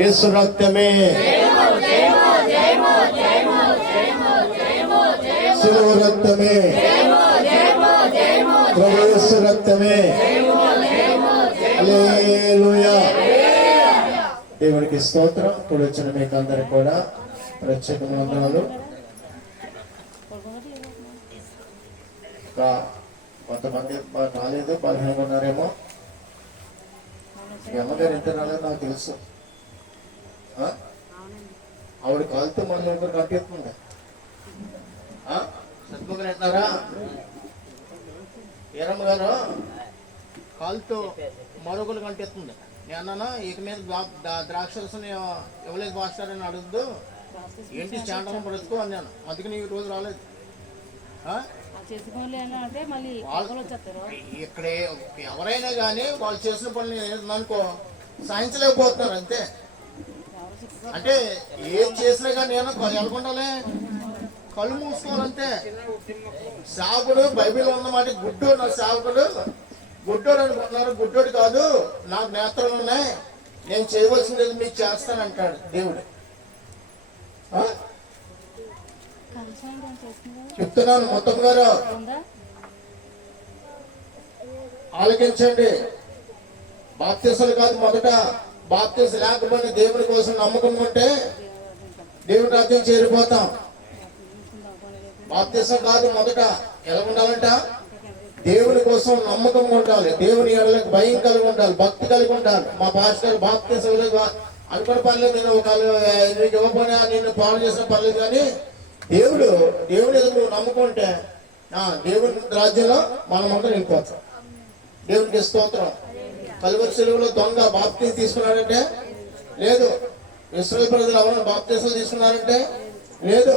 యేసు రక్తమే, శిలువ రక్తమే, యేసు రక్తమే. హల్లెలూయా. దేవునికి స్తోత్రం. ఇప్పుడు వచ్చిన మీకు అందరికి కూడా ప్రత్యేక వందనాలు. కొంతమంది రాలేదు, బలహీనంగా ఉన్నారేమో. మీ అమ్మగారు ఎంత రాలేదు నాకు తెలుసు. ఆవిడ కాలుతో మన ఒకరు కట్టేస్తుంది. సత్మగారు అంటున్నారా? ఏరమ్మ గారు కాలుతో మరొకరు కంటేస్తుంది. నేను అన్నాను, ఇక మీద ద్రాక్షరసం ఇవ్వలేదు మాస్టర్ అడుగుద్దు, ఏంటి చాండలం పడుతూ అన్నాను. అందుకని ఈ రోజు రాలేదు. ఇక్కడ ఎవరైనా కానీ వాళ్ళు చేసిన పనులు అనుకో సాధించలేకపోతున్నారు అంతే. అంటే ఏం చేసినా కానీ నేను ఎలాగుండాలి, కళ్ళు మూసుకోవాలంతే. సేవకుడు బైబిల్ ఉన్నమాట గుడ్డోడు, నా సేవకుడు గుడ్డోడు అనుకుంటున్నారు. గుడ్డోడు కాదు, నాకు నేత్రాలు ఉన్నాయి, నేను చేయవలసింది మీకు చేస్తానంటాడు దేవుడు. చెప్తున్నాను మొత్తం గారు ఆలకించండి. బాప్తీసాలు కాదు, మొదట బాప్తీసు లేకపోయినా దేవుని కోసం నమ్మకం ఉంటే దేవుని రాజ్యం చేరిపోతాం. బాప్తీసం కాదు, మొదట ఎలా ఉండాలంట, దేవుని కోసం నమ్మకం ఉండాలి, దేవుని ఎడలకు భయం కలిగి ఉండాలి, భక్తి కలిగి ఉండాలి. మా పాస్టర్ బాప్తీసం అనుకున్న పర్లేదు, నేను ఒక నీకు ఇవ్వకపోయినా నిన్ను పాడు చేసిన పర్లేదు, కానీ దేవుడు దేవుని ఎదురు నువ్వు నమ్ముకుంటే దేవుని రాజ్యంలో మనమంతా వెళ్ళిపోతాం. దేవునికి స్తోత్రం. కలువరి శిలువలో దొంగ బాప్తీసం తీసుకున్నాడంటే లేదు. ఇశ్రాయేలు ప్రజలు ఎవరైనా బాప్తీసం తీసుకున్నారంటే లేదు.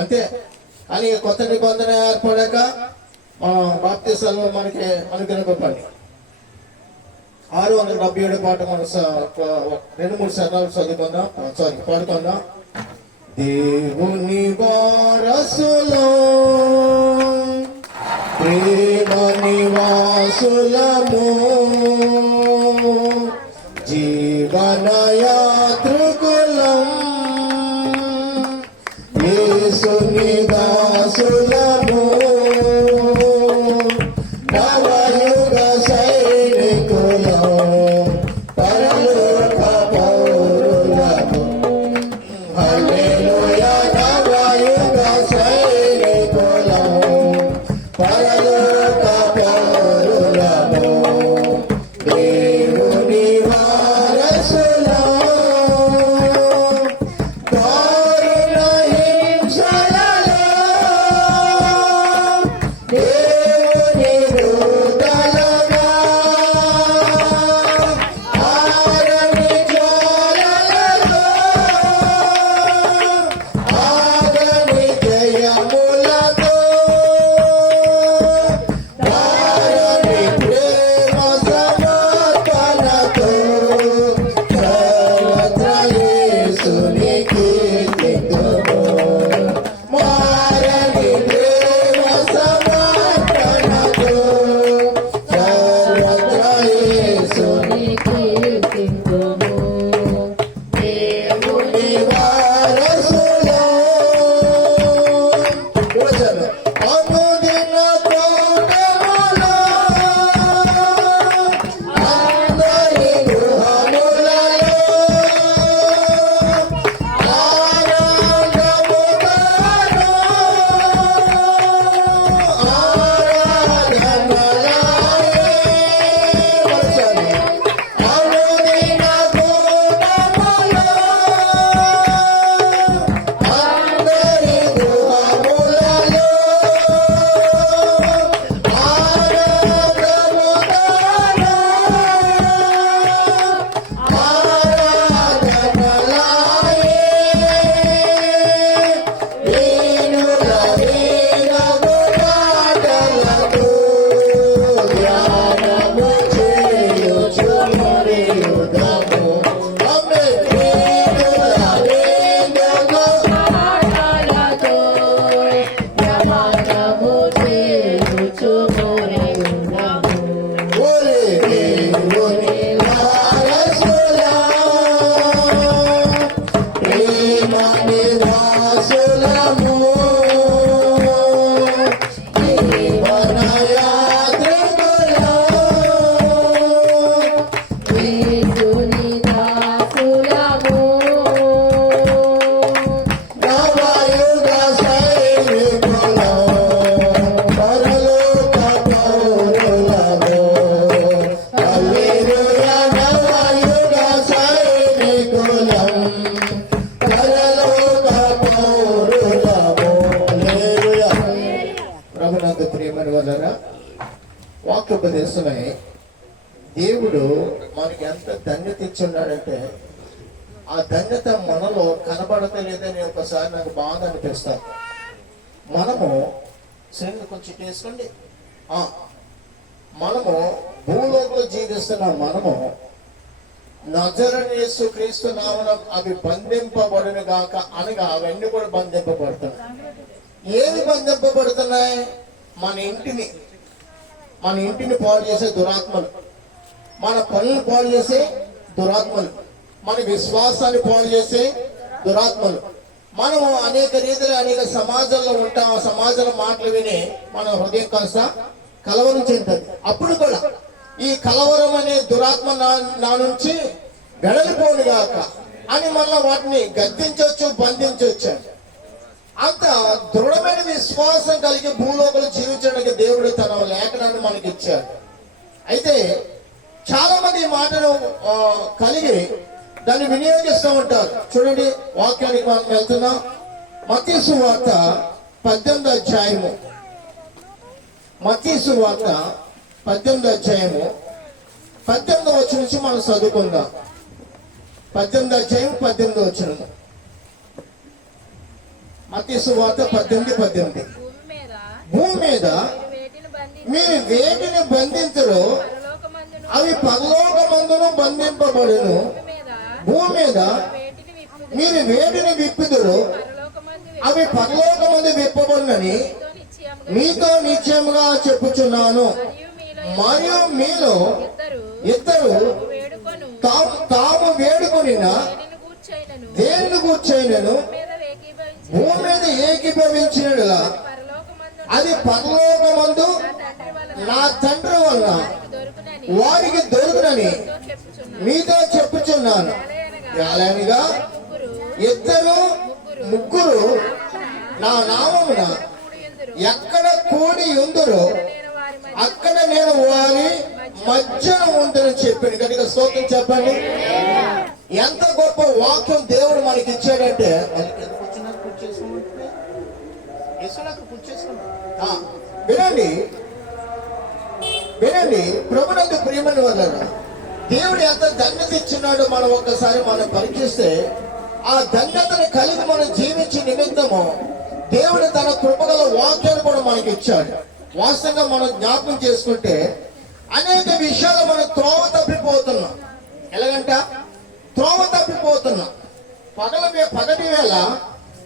అంతే. కానీ కొత్త నిబంధన ఏర్పడాక మనం బాప్తీసాలు మనకి పని 677 పాట మనం 2-3 శరణాలు చదువుకుందాం, పాడుకుందాం. దేవుని వారసులో ప్రేమ నివాసులము, జీవన యాత్రికులం, యేసుని దాసులము, నవయుగ సైనికులం, పరలోక పౌరులము. హల్లెలూయా. నవయుగ సైనికులం, పరలోక పౌరులము, దేవుని వారసులం. వాక్యోపదేశమై దేవుడు మనకి ఎంత ధన్యత ఇచ్చున్నాడంటే ఆ ధన్యత మనలో కనబడతలేదని ఒకసారి నాకు బాధ అనిపిస్తాను. మనము శ్రేణి కొంచెం చేసుకోండి. మనము భూలోకంలో జీవిస్తున్న మనము నజరేయుడైన యేసు క్రీస్తు నామమున అవి బంధింపబడును గాక అనగా అవన్నీ కూడా బంధింపబడుతున్నాయి. ఏవి బంధింపబడుతున్నాయి? మన ఇంటిని పాడు చేసే దురాత్మలు, మన పనులు పాడు చేసే దురాత్మలు, మన విశ్వాసాన్ని పాడు చేసే దురాత్మలు. మనము అనేక రీతిలో అనేక సమాజంలో ఉంటాం. ఆ సమాజంలో మాటలు విని మన హృదయం కాస్త కలవరం చెందుతుంది. అప్పుడు కూడా ఈ కలవరం అనే దురాత్మ నా నుంచి వెడలిపోను గాక అని మళ్ళా వాటిని గద్దించవచ్చు, బంధించవచ్చు. అంత దృఢమైన విశ్వాసం కలిగి భూలోకంలో జీవించడానికి దేవుడు తన లేఖనాన్ని మనకి ఇచ్చాడు. అయితే చాలా మంది ఈ మాటను కలిగి దాన్ని వినియోగిస్తూ ఉంటారు. చూడండి, వాక్యానికి మనం వెళ్తున్నాం. మత్తయి సువార్త 18వ అధ్యాయము, మత్తయి సువార్త 18వ అధ్యాయము 18వ వచనం నుంచి మనం చదువుకుందాం. 18వ అధ్యాయం 18వ వచనము. మత్తయి సువార్త 18:18. భూమి మీద మీరు వేటిని బంధించరు అవి పరలోకమందును బంధింపబడును. భూమి మీద మీరు వేటిని విప్పుదురు అవి పరలోకమందు విప్పబడునని మీతో నిశ్చయముగా చెప్పుచున్నాను. మరియు మీలో ఇద్దరు తాము వేడుకొనిన దేనిని గూర్చైనను భూమి మీద ఏకీభవించినట్లుగా అది పరలోకమందు నా తండ్రి వలన వారికి దొరుకునని మీతో చెప్పుచున్నాను. ఎలాగనగా ఇద్దరు ముగ్గురు నా నామమున ఎక్కడ కూడి ఉందరో అక్కడ నేను వారి మధ్యన ఉందని చెప్పింది. కనుక స్తోత్రం చెప్పండి. ఎంత గొప్ప వాక్యం దేవుడు మనకి ఇచ్చాడంటే వినండి వినండి. ప్రభునందు ప్రియమైన వాళ్ళారా, దేవుడు ఎంత ధన్యత ఇచ్చినాడో మనం ఒక్కసారి మనం పరీక్షిస్తే ఆ ధన్యతను కలిగి మనం జీవించే నిమిత్తము దేవుడు తన కృపగల వాక్యాన్ని కూడా మనకి ఇచ్చాడు. వాస్తవంగా మనం జ్ఞాపకం చేసుకుంటే అనేక విషయాలు మనం త్రోవ తప్పిపోతున్నాం. ఎలాగంట త్రోవ తప్పిపోతున్నాం. పగటి వేళ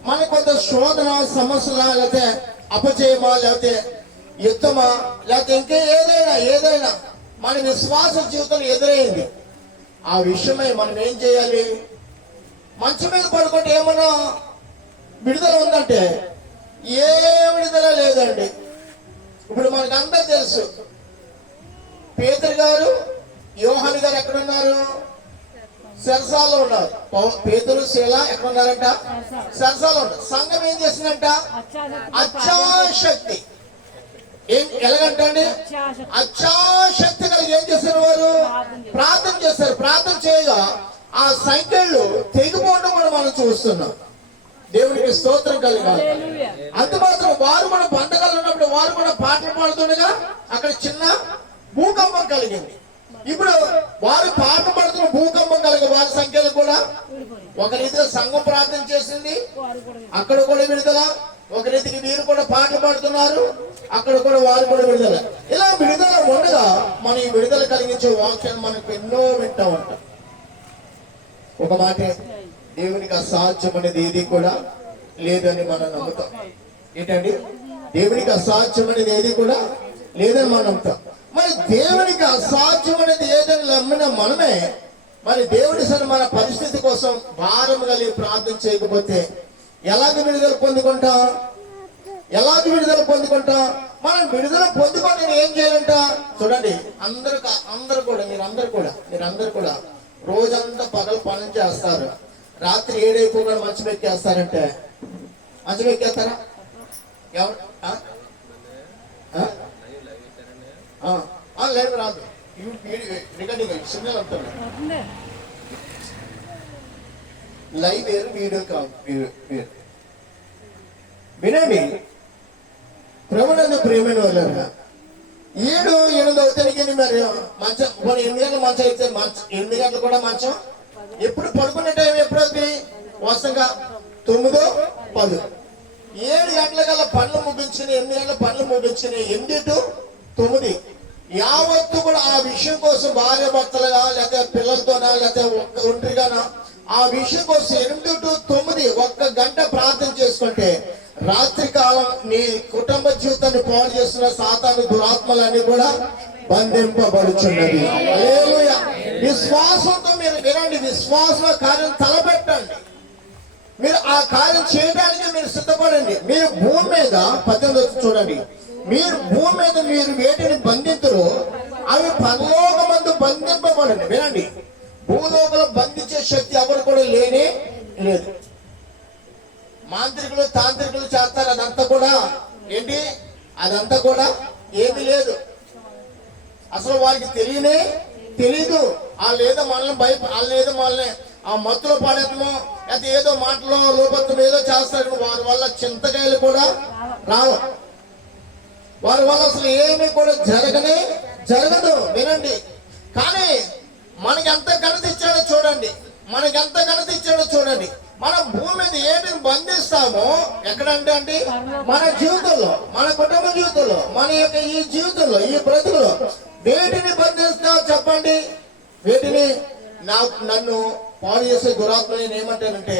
మనకు కొంత శోధన సమస్యలా, లేకపోతే అపజయమా, లేకపోతే యుద్ధమా, లేకపోతే ఇంకా ఏదైనా మన విశ్వాస జీవితంలో ఎదురైంది. ఆ విషయమై మనం ఏం చేయాలి? మంచం మీద పడుకుంటే ఏమన్నా విడుదల ఉందంటే ఏ విడుదల లేదండి. ఇప్పుడు మనకు అందరూ తెలుసు, పేతురు గారు, యోహాను గారు ఎక్కడున్నారు? సెరసాల్లో ఉన్నారు. పేతురు, శీల ఎక్కడున్నారంట? సెరసాల్లో ఉన్నారు. సంఘం ఏం చేసిందంట? అచ్చాశక్తి. ఎలాగంటండి? అచ్చాశక్తి కలిగి ఏం చేశారు? వారు ప్రార్థన చేశారు. ప్రార్థన చేయగా ఆ సంఖ్యలు తెగిపోవడం కూడా మనం చూస్తున్నాం. దేవునికి స్తోత్రం కలిగాలి. అంత మాత్రం వారు మన పండగలు ఉన్నప్పుడు వారు మన పాటలు పాడుతుండగా అక్కడ చిన్న భూకంపం కలిగింది. ఇప్పుడు వారు పాట పడుతున్న భూకంపం కలిగి వారి సంఖ్యలు కూడా ఒక రీతిగా సంఘం ప్రార్థన చేసింది, అక్కడ కూడా విడుదల. ఒక రీతికి వీరు కూడా పాటలు పాడుతున్నారు, అక్కడ కూడా వారు కూడా విడుదల. ఇలా విడుదల ఉండగా మన ఈ విడుదల కలిగించే వాక్యాలు మనకు ఎన్నో వింటూ ఉంటాం. ఒక మాట, దేవునికి అసాధ్యం అనేది ఏది కూడా లేదని మనం నమ్ముతాం. ఏంటండి? దేవునికి అసాధ్యం అనేది ఏది కూడా లేదని మనం నమ్ముతాం. మరి దేవునికి అసాధ్యం అనేది ఏదని నమ్మిన మనమే మరి దేవుడి సరే మన పరిస్థితి కోసం భారం కలిగి ప్రార్థన చేయకపోతే ఎలాగ విడుదల పొందుకుంటాం? మనం విడుదల పొందుకొని నేను ఏం చేయాలంట? చూడండి, మీరందరూ కూడా రోజంతా పగలు పనులు చేస్తారు, రాత్రి 7 అయిపోగానే మంచం ఎక్కేస్తారంటే మంచం ఎక్కేస్తారా? ఎవరు లేదు, రాదు. రికార్డింగ్ సిగ్నల్ అంటారు. లైవ్ వేరు, వీడియో కాదు వేరు. వినండి, ప్రభునందు ప్రియమైన వాళ్ళారా, 8 అవుతానికి మరి మంచం 8 గంటలు మంచం అయితే 8 గంటలు కూడా మంచం. ఎప్పుడు పడుకునే టైం ఎప్పుడవుతుంది? వరుసగా 9, 10. 7 గంటల కల్లా పనులు ముగించిన, 8 గంటల పనులు ముగించిన, 8 to 9 యావత్తు కూడా ఆ విషయం కోసం భార్య భర్తలుగా లేకపోతే పిల్లలతోనా లేకపోతే ఒంటరిగానా ఆ విషయం కోసం 8 to 9 1 గంట ప్రార్థన చేసుకుంటే రాత్రి కాలం నీ కుటుంబ జీవితాన్ని పాడు చేస్తున్న సాతాను దురాత్మలన్నీ కూడా బంధింపబడుచున్నది. హల్లెలూయా. విశ్వాసంతో మీరు వినండి, విశ్వాస కార్యం తలపెట్టండి. మీరు ఆ కార్యం చేయడానికి మీరు సిద్ధపడండి. మీరు భూమి మీద 18 చూడండి, మీరు భూమి మీద మీరు వేటిని బంధితులు అవి పరలోకమందు బంధింపబడండి. వినండి, భూలోకంలో బంధించే శక్తి ఎవరు కూడా లేనే లేదు. మాంత్రికులు తాంత్రికులు చేస్తారు, అదంతా కూడా ఏంటి? అదంతా కూడా ఏమీ లేదు. అసలు వారికి తెలీదు. వాళ్ళు ఏదో మనల్ని ఆ మత్తులో పడేతమో లేకపోతే ఏదో మాటలో లోపత్వం ఏదో చేస్తారు. వారి వల్ల చింతకాయలు కూడా రావు. వారి వల్ల అసలు ఏమీ కూడా జరగదు. వినండి, కానీ మనకి ఎంత ఘనత ఇచ్చాడో చూడండి. మనం భూమి మీద ఏటిని బంధిస్తామో ఎక్కడంటే మన జీవితంలో, మన కుటుంబ జీవితంలో, మన యొక్క ఈ జీవితంలో, ఈ బ్రతుకులో వేటిని బంధిస్తావు చెప్పండి? వేటిని? నన్ను పాడు చేసే దురాత్మని నేను ఏమంటానంటే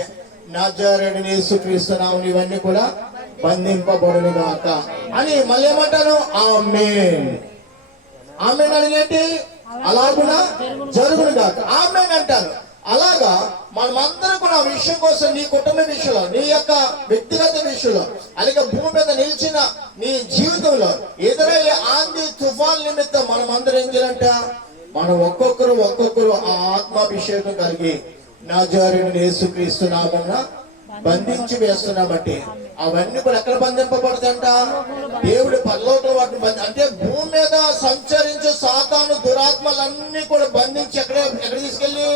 నజరేయుడైన యేసుక్రీస్తు నామమున ఇవన్నీ కూడా బంధింపబడును గాక అని మళ్ళీ ఏమంటాను? ఆమేన్. ఆమేన్ అనేది అలాగునా జరుగును గాక. ఆమేన్ అంటాను. అలాగా మనమందరం కూడా ఆ విషయం కోసం, నీ కుటుంబ విషయంలో, నీ యొక్క వ్యక్తిగత విషయంలో, అలాగే భూమి మీద నిలిచిన నీ జీవితంలో ఎదురయ్యే ఆంది తుఫాన్ నిమిత్తం మనం అందరం ఏం చేయాలంట? మనం ఒక్కొక్కరు ఆ ఆత్మాభిషేకం కలిగి నజరేయుడైన యేసుక్రీస్తు నామమున బంధించి వేస్తున్నామంటే అవన్నీ కూడా ఎక్కడ బంధింపబడతాయంట? దేవుడి పరలోకంలో వాటిని అంటే భూమి మీద సంచరించే సాతాను దురాత్మలన్నీ కూడా బంధించి ఎక్కడ తీసుకెళ్ళి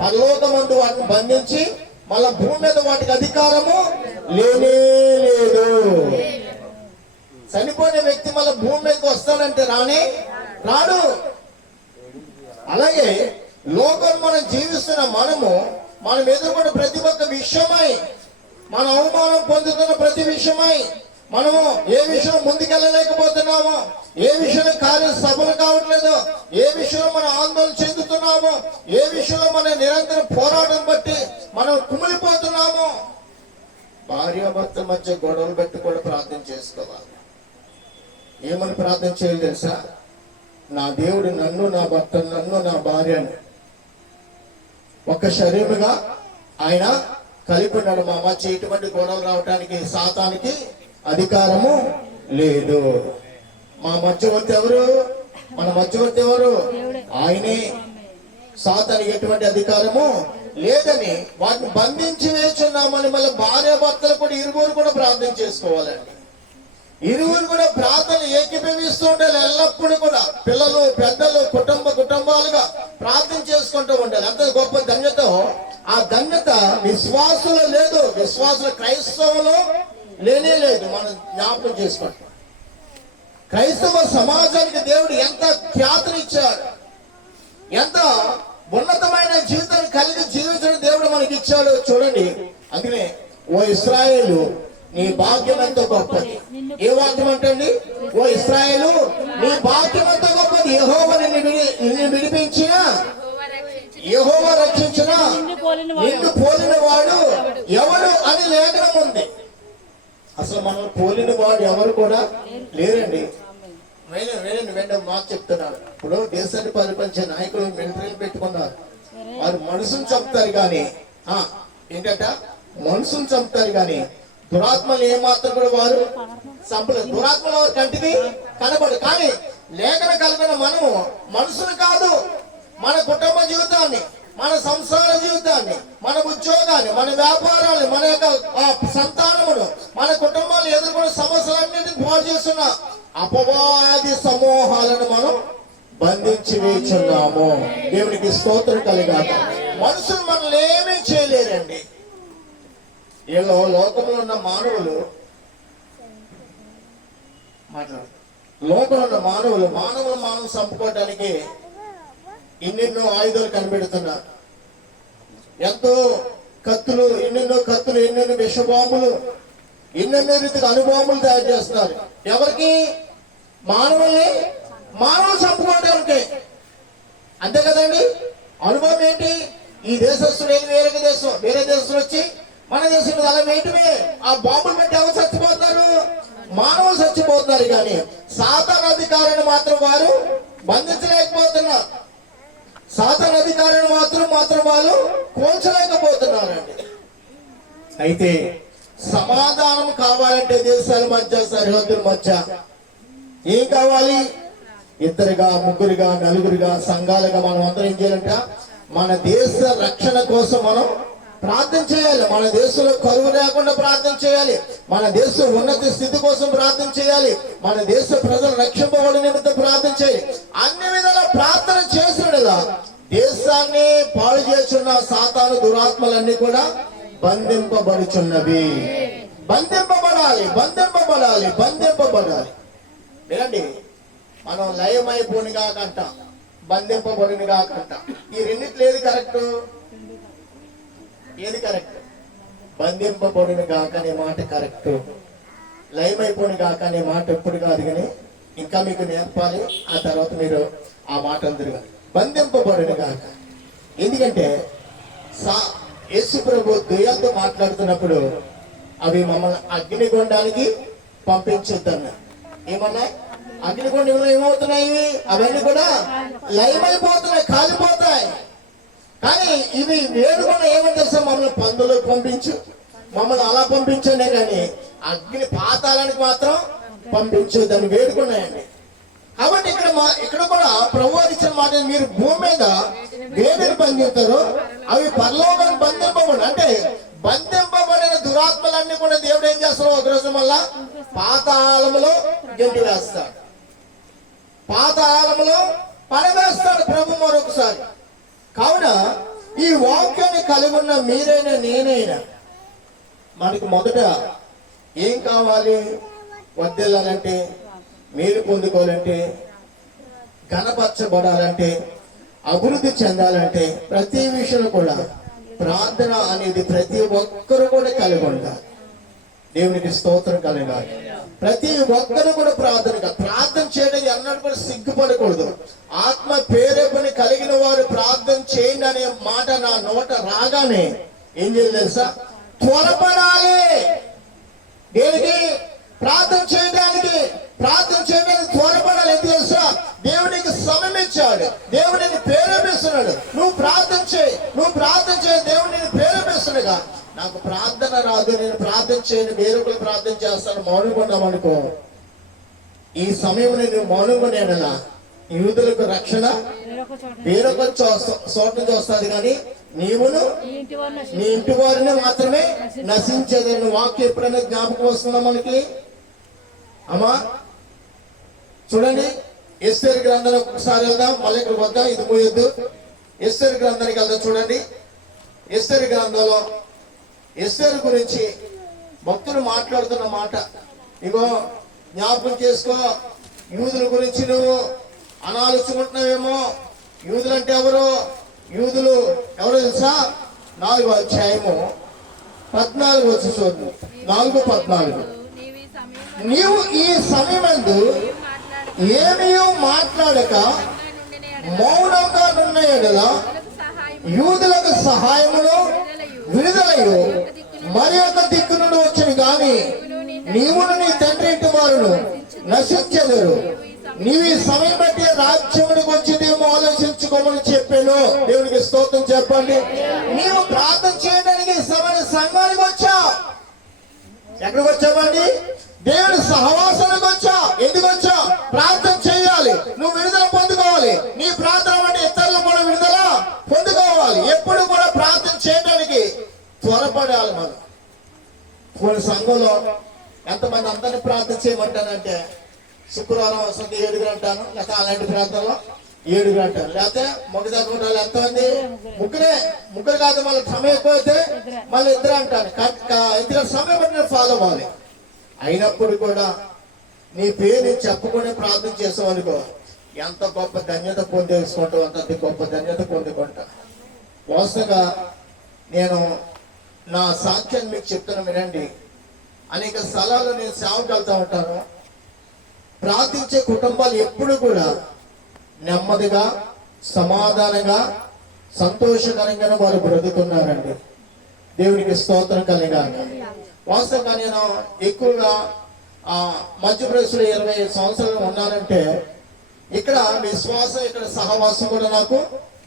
పరలోకమందు వాటిని బంధించి మళ్ళా భూమి మీద వాటికి అధికారము లేనే లేదు. చనిపోయిన వ్యక్తి మళ్ళీ భూమి మీదకి వస్తాడంటే రాడు. అలాగే లోకం మనం జీవిస్తున్న మనం ఎదుర్కొన్న ప్రతి ఒక్క విషయమై, మన అవమానం పొందుతున్న ప్రతి విషయమై, మనము ఏ విషయం ముందుకెళ్ళలేకపోతున్నామో, ఏ విషయంలో కార్యం సఫలం కావట్లేదు, ఏ విషయంలో మనం ఆందోళన చెందుతున్నామో, ఏ విషయంలో మన నిరంతరం పోరాటం బట్టి మనం కుమిలిపోతున్నామో, భార్యాభర్త మధ్య గొడవలు పెట్టి కూడా ప్రార్థన చేసుకోవాలి. ఏమని ప్రార్థన చేయాలి తెలుసా? నా దేవుడు నన్ను, నా భర్త, నన్ను, నా భార్యను ఒక శరీరముగా ఆయన కలిపి ఉన్నాడు. మా మధ్య ఎటువంటి గొడవలు రావడానికి సాతానికి అధికారము లేదు. మా మధ్యవర్తి ఎవరు? మన మధ్యవర్తి ఎవరు? ఆయనే. సాతానికి ఎటువంటి అధికారము లేదని వాటిని బంధించి వేచున్నామని మళ్ళీ భార్యాభర్తలు కూడా ఇరువురు కూడా ప్రార్థన చేసుకోవాలండి. ఇరువురు కూడా ప్రార్థన ఏకీభవిస్తూ ఉండాలి. ఎల్లప్పుడూ కూడా పిల్లలు, పెద్దలు, కుటుంబాలుగా ప్రార్థన చేసుకుంటూ ఉండాలి. అంత గొప్ప ధన్యత. ఆ ధన్యత విశ్వాసులో లేదు, విశ్వాసుల క్రైస్తవులో లేనే లేదు. మనం జ్ఞాపకం చేసుకుంటాం. క్రైస్తవ సమాజానికి దేవుడు ఎంత ఖ్యాతినిచ్చాడు, ఎంత ఉన్నతమైన జీవితాన్ని కలిగి జీవించడం దేవుడు మనకి ఇచ్చాడు చూడండి. అందుకనే ఓ ఇశ్రాయేలు నీ భాగ్యం ఎంతో గొప్పది. ఏ వాక్యం అంటే? ఓ ఇశ్రాయేలు నీ భాగ్యం ఎంతో గొప్పది. యెహోవా నిన్ను విడిపించిన, యెహోవా రక్షించిన, నిన్ను పోలిన వాడు ఎవడు అని లేఖనం ఉంది. అసలు మనం పోలిన వాడు ఎవరు కూడా లేరండి. వేరే మాకు చెప్తున్నాడు. ఇప్పుడు దేశాన్ని పరిపాలించే నాయకులు మిలిటరీలు పెట్టుకున్నారు. వారు మనసును చంపుతారు కానీ మనసును చంపుతారు కానీ దురాత్మలు ఏమాత్రం కూడా వారు చంపలేదు. దురాత్మలు వారి కంటికి కనబడు. కానీ లేఖన కలిగిన మనము మనసును కాదు, మన కుటుంబ జీవితాన్ని, మన సంసార జీవితాన్ని, మన ఉద్యోగాన్ని, మన వ్యాపారాన్ని, మన యొక్క సంతానమును, మన కుటుంబాలు ఎదుర్కొన్న సమస్యలన్నింటినీ పాడు చేస్తున్న అపవాది సమూహాలను మనం బంధించి వేచున్నాము. దేవునికి స్తోత్రం కలిగాక. మనుషులు మనల్ని ఏమీ చేయలేరండి. వీళ్ళు లోకంలో ఉన్న మానవులు మాట్లాడతారు. లోకంలో ఉన్న మానవులు చంపుకోవడానికి ఎన్నెన్నో ఆయుధాలు కనిపెడుతున్నారు. ఎన్నెన్నో కత్తులు, ఎన్నెన్నో విషబాంబులు, ఎన్నెన్నో రీతిగా అణుబాంబులు తయారు చేస్తున్నారు. ఎవరికి? మానవులు చంపుకోవడానికి. అంతే కదండి. అనుభవం ఏంటి? ఈ దేశస్తులు వేరే దేశస్తులు వచ్చి మన దేశం మీద అలా వేయటమే. ఆ బాంబులు పెట్టి ఎవరు చచ్చిపోతున్నారు? మానవులు చచ్చిపోతున్నారు. కానీ సాతాను అధికారాన్ని మాత్రం వారు బంధించలేకపోతున్నారు. సాతాను అధికారాన్ని మాత్రం వాళ్ళు కోల్చలేకపోతున్నారండి. అయితే సమాధానం కావాలంటే దేశాల మధ్య, సరిహద్దుల మధ్య ఏం కావాలి? ఇద్దరుగా, ముగ్గురుగా, నలుగురుగా, సంఘాలుగా మనం అందరం ఏం చేయాలంట? మన దేశ రక్షణ కోసం మనం ప్రార్థన చేయాలి. మన దేశంలో కరువు లేకుండా ప్రార్థన చేయాలి. మన దేశ ఉన్నత స్థితి కోసం ప్రార్థన చేయాలి. మన దేశ ప్రజలు రక్షింపబడి నిమిత్తం ప్రార్థన చేయాలి. అన్ని విధాల ప్రార్థన చేసినలా దేశాన్ని పాడు చేస్తున్న సాతాను దురాత్మలన్నీ కూడా బంధింపబడుచున్నవి. బంధింపబడాలి. వినండి, మనం లయమైపోని కాకంట, బంధింపబడిని కాకంట. ఈ రెండిట్లో ఏది కరెక్ట్? బంధింపబడిన కాక అనే మాట కరెక్ట్. లయమైపోని కాక అనే మాట ఎప్పుడు కాదు, కానీ ఇంకా మీకు నేర్పాలి. ఆ తర్వాత మీరు ఆ మాట అందరుగా బంధింపబడిన కాక. ఎందుకంటే యేసు ప్రభు దెయ్యాలతో మాట్లాడుతున్నప్పుడు అవి మమ్మల్ని అగ్నిగుండానికి పంపించొద్దన్న. ఏమన్నా? అగ్నిగుండంలో ఏమవుతున్నాయి? అవన్నీ కూడా లయమైపోతున్నాయి, కాలిపోతాయి. కానీ ఇవి వేడుకొని ఏమని తెలుసా? మమ్మల్ని పందులకు పంపించు, మమ్మల్ని అలా పంపించండి, కానీ అగ్ని పాతాళానికి మాత్రం పంపించొద్దని వేడుకున్నాయండి. కాబట్టి ఇక్కడ కూడా ప్రభు ఇచ్చిన మాట, మీరు భూమి మీద వేడిని బంధిస్తారు, అవి పరలోకాన్ని బంధింపబడి, అంటే బంధింపబడిన దురాత్మలన్నీ కూడా దేవుడు ఏం చేస్తాడు? ఒక రోజు మళ్ళా పాతాళములో గెంటి వేస్తాడు, పాతాళములో పడవేస్తాడు ప్రభు మరొకసారి. కావున ఈ వాక్యాన్ని కలిగి ఉన్న మీరైనా నేనైనా మనకి మొదట ఏం కావాలి? వర్ధిల్లాలంటే, మేలు పొందుకోవాలంటే, ఘనపరచబడాలంటే, అభివృద్ధి చెందాలంటే ప్రతి విషయంలో కూడా ప్రార్థన అనేది ప్రతి ఒక్కరు కూడా కలిగి ఉండాలి. దేవునికి స్తోత్రం కలగాలి. ప్రతి ఒక్కరు కూడా ప్రార్థన చేయడానికి అన్నట్టు కూడా సిగ్గుపడకూడదు. ఆత్మ ప్రేరేపణ కలిగిన వారు ప్రార్థన చేయండి అనే మాట నా నోట రాగానే ఏం చేయాలి తెలుసా? త్వరపడాలి. దేనికి? ప్రార్థన చేయడానికి త్వరపడాలి. ఎందుకు తెలుసా? దేవునికి సమయం ఇచ్చాడు, దేవుడిని ప్రేరేపిస్తున్నాడు. నువ్వు ప్రార్థన చేయి. దేవుడిని ప్రేరేపిస్తున్నాడుగా. నాకు ప్రార్థన రాదు, నేను ప్రార్థన చేయను, వేరొకరు ప్రార్థన చేస్తాను, మౌనంగా ఉన్నామనుకో, ఈ సమయం నేను మౌనంగా నేనలా యూదులకు రక్షణ వేరొక చోట నుంచి వస్తుంది, కానీ నీవును నీ ఇంటి వారిని మాత్రమే నశించేదని వాక్యం ఎప్పుడైనా జ్ఞాపకం వస్తుందా మనకి? అమ్మా చూడండి, ఎస్తేరు గ్రంథానికి ఒకసారి వెళ్దాం. మళ్ళీ ఇక్కడ వద్దాం, ఇది పోయొద్దు. ఎస్తేరు గ్రంథానికి వెళ్దాం. చూడండి, ఎస్తేరు గ్రంథంలో ఎస్తేరు గురించి భక్తులు మాట్లాడుతున్న మాట ఇగో జ్ఞాపకం చేసుకో. యూదుల గురించి నువ్వు అనాలోచుకుంటున్నావేమో. యూదులు అంటే ఎవరు తెలుసా? 4వ అధ్యాయము 14 వచ్చి చూడండి. 4:14. నీవు ఈ సమయమందు ఏమీ మాట్లాడక మౌనంగా ఉన్న యెడల యూదులకు సహాయమును విడుదలయు మరి ఒక దిక్కు నుండి వచ్చిన గాని నీవును నీ తండ్రి ఇంటి వారును నశించెదరు. నీవు ఈ సమయం బట్టి రాజ్యమునికి వచ్చిందేమో ఆలోచించుకోమని చెప్పాను. దేవునికి స్తోత్రం చెప్పండి. నీవు ప్రార్థన చేయడానికి సంఘానికి వచ్చావు. ఎక్కడికి వచ్చావండి? దేవుని సహవాసానికి వచ్చా. ఎందుకు వచ్చా? ప్రార్థన చేయాలి. నువ్వు విడుదల పొందుకోవాలి. నీ ప్రార్థన అంటే ఇతరులు కూడా విడుదల పొందుకోవాలి. ఎప్పుడు కూడా ప్రార్థన చేయడానికి త్వరపడాలి. మన సంఘంలో ఎంతమంది అందరినీ ప్రార్థన చేయమంటానంటే శుక్రవారం వస్తుంది 7 గంటలు, లేకపోతే అలాంటి ప్రాంతాల్లో 7 గంటలు, లేకపోతే మొగ్గు తగ్గుంటారు. ఎంతమంది? ముగ్గురు కాదు, మళ్ళీ సమయం ఎక్కువైతే మళ్ళీ 2 అంటారు. ఎందుకంటే సమయం బట్టి ఫాలో అవ్వాలి. అయినప్పుడు కూడా నీ పేరు చెప్పుకొని ప్రార్థన చేసావు అనుకో, ఎంత గొప్ప ధన్యత పొందేసుకుంటావు, అంత గొప్ప ధన్యత పొందుకుంటా. వాస్తవంగా నేను నా సాక్ష్యాన్ని మీకు చెప్తున్నా వినండి. అనేక స్థలాల్లో నేను సేవకు వెళ్తా ఉంటాను. ప్రార్థించే కుటుంబాలు ఎప్పుడు కూడా నెమ్మదిగా, సమాధానంగా, సంతోషకరంగా వారు బ్రతుకుతున్నారండి. దేవునికి స్తోత్రం కలిగాక. వాస్తవంగా నేను ఎక్కువగా మధ్యప్రదేశ్లో 25 సంవత్సరాలు ఉన్నానంటే ఇక్కడ విశ్వాసం, ఇక్కడ సహవాసం కూడా నాకు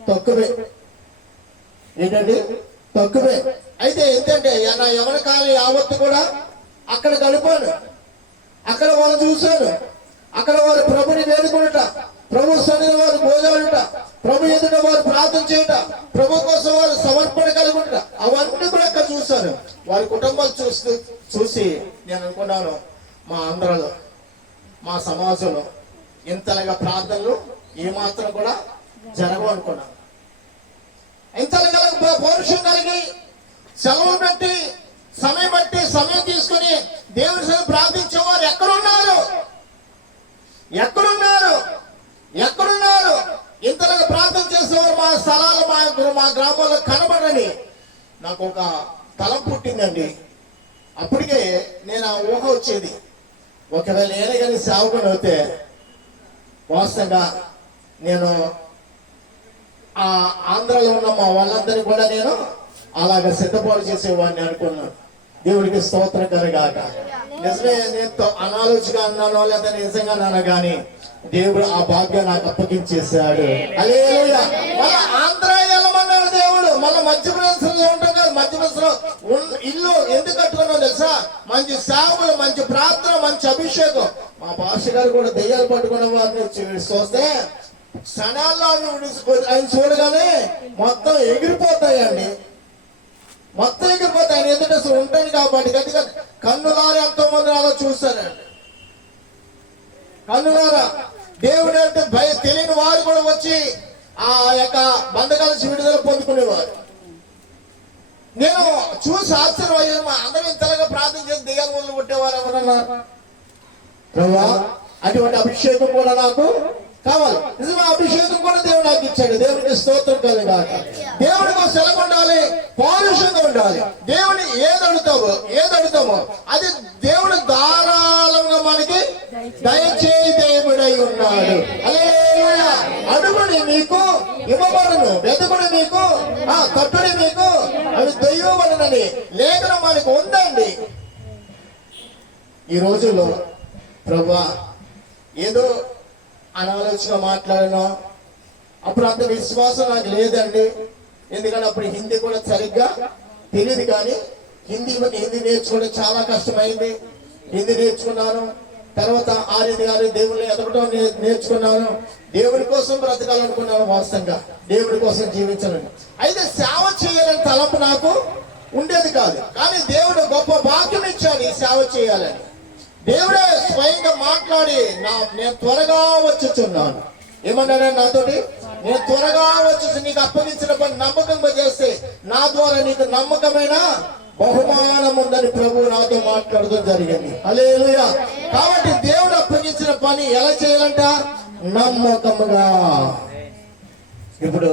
తక్కువే. ఏంటండి? తక్కువే. అయితే ఏంటంటే నా యవన కాలం యావత్తు కూడా అక్కడ గడిపాను. అక్కడ వాళ్ళు చూశాను. అక్కడ వారు ప్రభుని వేడుకొనుట, ప్రభు సన్నిధిలో వారు భోజనాలుట, ప్రభు ఎదుట వారు ప్రార్థన చేయుట, ప్రభు కోసం వారు సమర్పణ కలిగి ఉంటారు. అవన్నీ కూడా అక్కడ చూశాను. వారి కుటుంబాలు చూసి నేను అనుకున్నాను, మా ఆంధ్రలో, మా సమాజంలో ఇంతలాగా ప్రార్థనలు ఏమాత్రం కూడా జరగవు అనుకున్నాను. ఇంతలాగా పౌరుషం కలిగి సెలవు పెట్టి సమయం తీసుకుని దేవుని సన్నిధిలో ప్రార్థించేవారు ఎక్కడున్నారు? ఇంతలాగా ప్రార్థన చేసేవారు మా స్థలాలు, మా గ్రామాల్లో కనబడని నాకు ఒక తలం పుట్టిందండి. అప్పటికే నేను ఆ ఊహ వచ్చేది, ఒకవేళ నేనే కానీ సేవకుని అవుతే వాస్తవంగా నేను ఆ ఆంధ్రలో ఉన్న మా వాళ్ళందరినీ కూడా నేను అలాగ సిద్ధపాటు చేసేవాడిని అనుకున్నాను. దేవుడికి స్తోత్రం కలుగాక. నిజమే, నేను అనాలోచిగా అన్నానో లేదా నిజంగా అన్నాను కానీ దేవుడు ఆ భాగ్యం నాకు అప్పగించేశాడు. హల్లెలూయా. మళ్ళీ ఆంధ్ర వెళ్ళమన్నాడు దేవుడు. మళ్ళీ మధ్యప్రదేశ్లో ఉంటాం కదా, మధ్యప్రదేశ్లో ఇల్లు ఎందుకు కట్టుకున్నావు తెలుసా? మంచి సేవలు, మంచి ప్రార్థన, మంచి అభిషేకం. మా భాష గారు కూడా దెయ్యాలు పట్టుకున్న వారిని చూస్తే క్షణాల్లో ఆయన చూడగానే మొత్తం ఎగిరిపోతాయండి. మొత్తం ఎగిరిపోతాయి. ఆయన ఎందుకంటే అసలు ఉంటాను కాబట్టి గట్టిగా కన్నులారా ఎంతో మంది అలా చూస్తారండి. కన్నులారా దేవుడు అంటే తెలియని వారు కూడా వచ్చి ఆ యొక్క బంధకాల విడుదల పొందుకునేవారు. నేను చూసి ఆశ్చర్యపోయాను. మా అందరూ ఇంతలాగా ప్రార్థన చేసి దెయ్యాల మొదలు కొట్టేవారు ఎవరన్నారు? ప్రభువా, అటువంటి అభిషేకం కూడా నాకు కావాలి. నిజంగా అభిషేకం కూడా దేవుడు నాకు ఇచ్చాడు. దేవుడికి స్తోత్రం కలుగాక. దేవుడి కోసం ఎలాగ ఉండాలి? పౌరుషంగా ఉండాలి. దేవుని ఏది అడుగుతామో అది దేవుడు ధారాళంగా మనకి దయచేయి దేవుడై ఉన్నాడు. హల్లెలూయా. అడుగుడి మీకు ఇవ్వబడును, వెతుకుడి మీకు తట్టుడి మీకు అవి దైవబడునని లేఖనం మనకు ఉందండి. ఈ రోజుల్లో ప్రభువా ఏదో అనాలోచిగా మాట్లాడినా అప్పుడు అంత విశ్వాసం నాకు లేదండి. ఎందుకంటే అప్పుడు హిందీ కూడా సరిగ్గా తెలియదు. కానీ హిందీ నేర్చుకోవడం చాలా కష్టమైంది. హిందీ నేర్చుకున్నాను. తర్వాత ఆ రీతిగా దేవుని ఎదగడం నేర్చుకున్నాను. దేవుడి కోసం బ్రతకాలనుకున్నాను. వాస్తవంగా దేవుడి కోసం జీవించాలని. అయితే సేవ చేయాలని తలంపు నాకు ఉండేది కాదు. కానీ దేవుడు గొప్ప భాగ్యం ఇచ్చాడు ఈ సేవ చేయాలని. దేవుడే స్వయంగా మాట్లాడి నేను త్వరగా వచ్చుచున్నాను ఏమన్నాడు నాతోటి? నేను త్వరగా వచ్చేసి నీకు అప్పగించిన పని నమ్మకంగా చేస్తే నా ద్వారా నీకు నమ్మకమైన బహుమానం ఉందని ప్రభువు నాతో మాట్లాడడం జరిగింది. హల్లెలూయా. కాబట్టి దేవుడు అప్పగించిన పని ఎలా చేయాలంట? నమ్మకముగా. ఇప్పుడు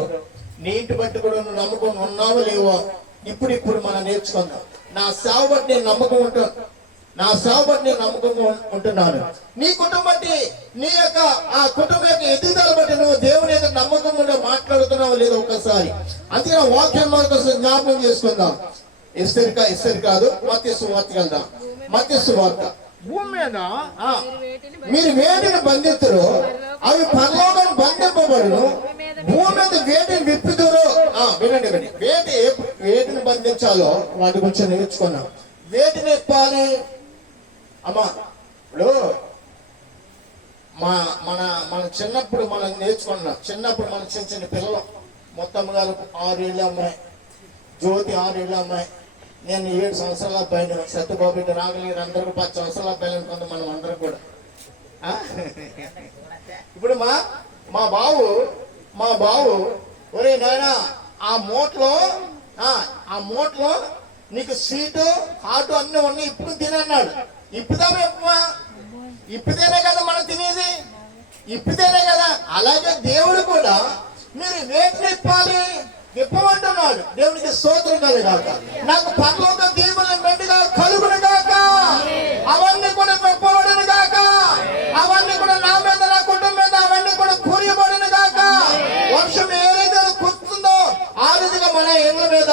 నీ ఇంటి బట్టి కూడా నువ్వు నమ్మకం ఉన్నావో లేవో ఇప్పుడు మనం నేర్చుకుందాం. నా సేవ బట్టి నేను నమ్మకం ఉంటాను. నా సేవ బట్టి నేను నమ్మకంగా ఉంటున్నాను. నీ కుటుంబం నీ యొక్క ఆ కుటుంబం యొక్క ఎదుగుదల బట్టి నువ్వు దేవుని యొక్క నమ్మకంగా మాట్లాడుతున్నావు లేదో ఒక్కసారి. అందుకని వాక్యం జ్ఞాపకం చేసుకుందాం. ఇస్తరి కాదు, మత్తయి సువార్తకి వెళ్దాం. మత్తయి సువార్త. భూమి మీద మీరు వేటిని బంధితురు అవి పరలోకం బంధింపబడును, భూమి మీద వేటిని విప్పుదురు. వినండి. వేటిని బంధించాలో వాటి గురించి నేర్చుకున్నాం. వేటిని ఇప్పాలి అమ్మా? ఇప్పుడు మన చిన్నప్పుడు మనం నేర్చుకున్నాం. చిన్నప్పుడు మన చిన్న పిల్లలు మొత్తం గారు 6 ఏళ్ళ అమ్మాయి, జ్యోతి 6 ఏళ్ళ అమ్మాయి, నేను 7 సంవత్సరాల అబ్బాయిని, సత్యబాబు రాగలేరు, అందరూ 10 సంవత్సరాల అబ్బాయిలు అనుకుందాం మనం అందరం కూడా. ఇప్పుడు మా బావు ఒరే నాయనా ఆ మూటలో నీకు స్వీటు హాటు అన్ని ఉన్నాయి, ఇప్పుడు తినన్నాడు. ఇప్పుదామా ఇప్పితేనే కదా మనం తినేది, ఇప్పితేనే కదా. అలాగే దేవుడు కూడా మీరు వేటిని ఇప్పాలి, ఇప్పమంటున్నాడు. దేవునికి స్తోత్రం కలుగాక. నాకు పరలోక దీవులను మెండుగా కలుగును గాక, అవన్నీ కూడా విప్పబడును గాక, అవన్నీ కూడా నా మీద నా కుటుంబం మీద అవన్నీ కూడా కురియబడును గాక. వర్షం ఏ రీతిగా కురుతుందో ఆ రీతిగా మన ఇళ్ళ మీద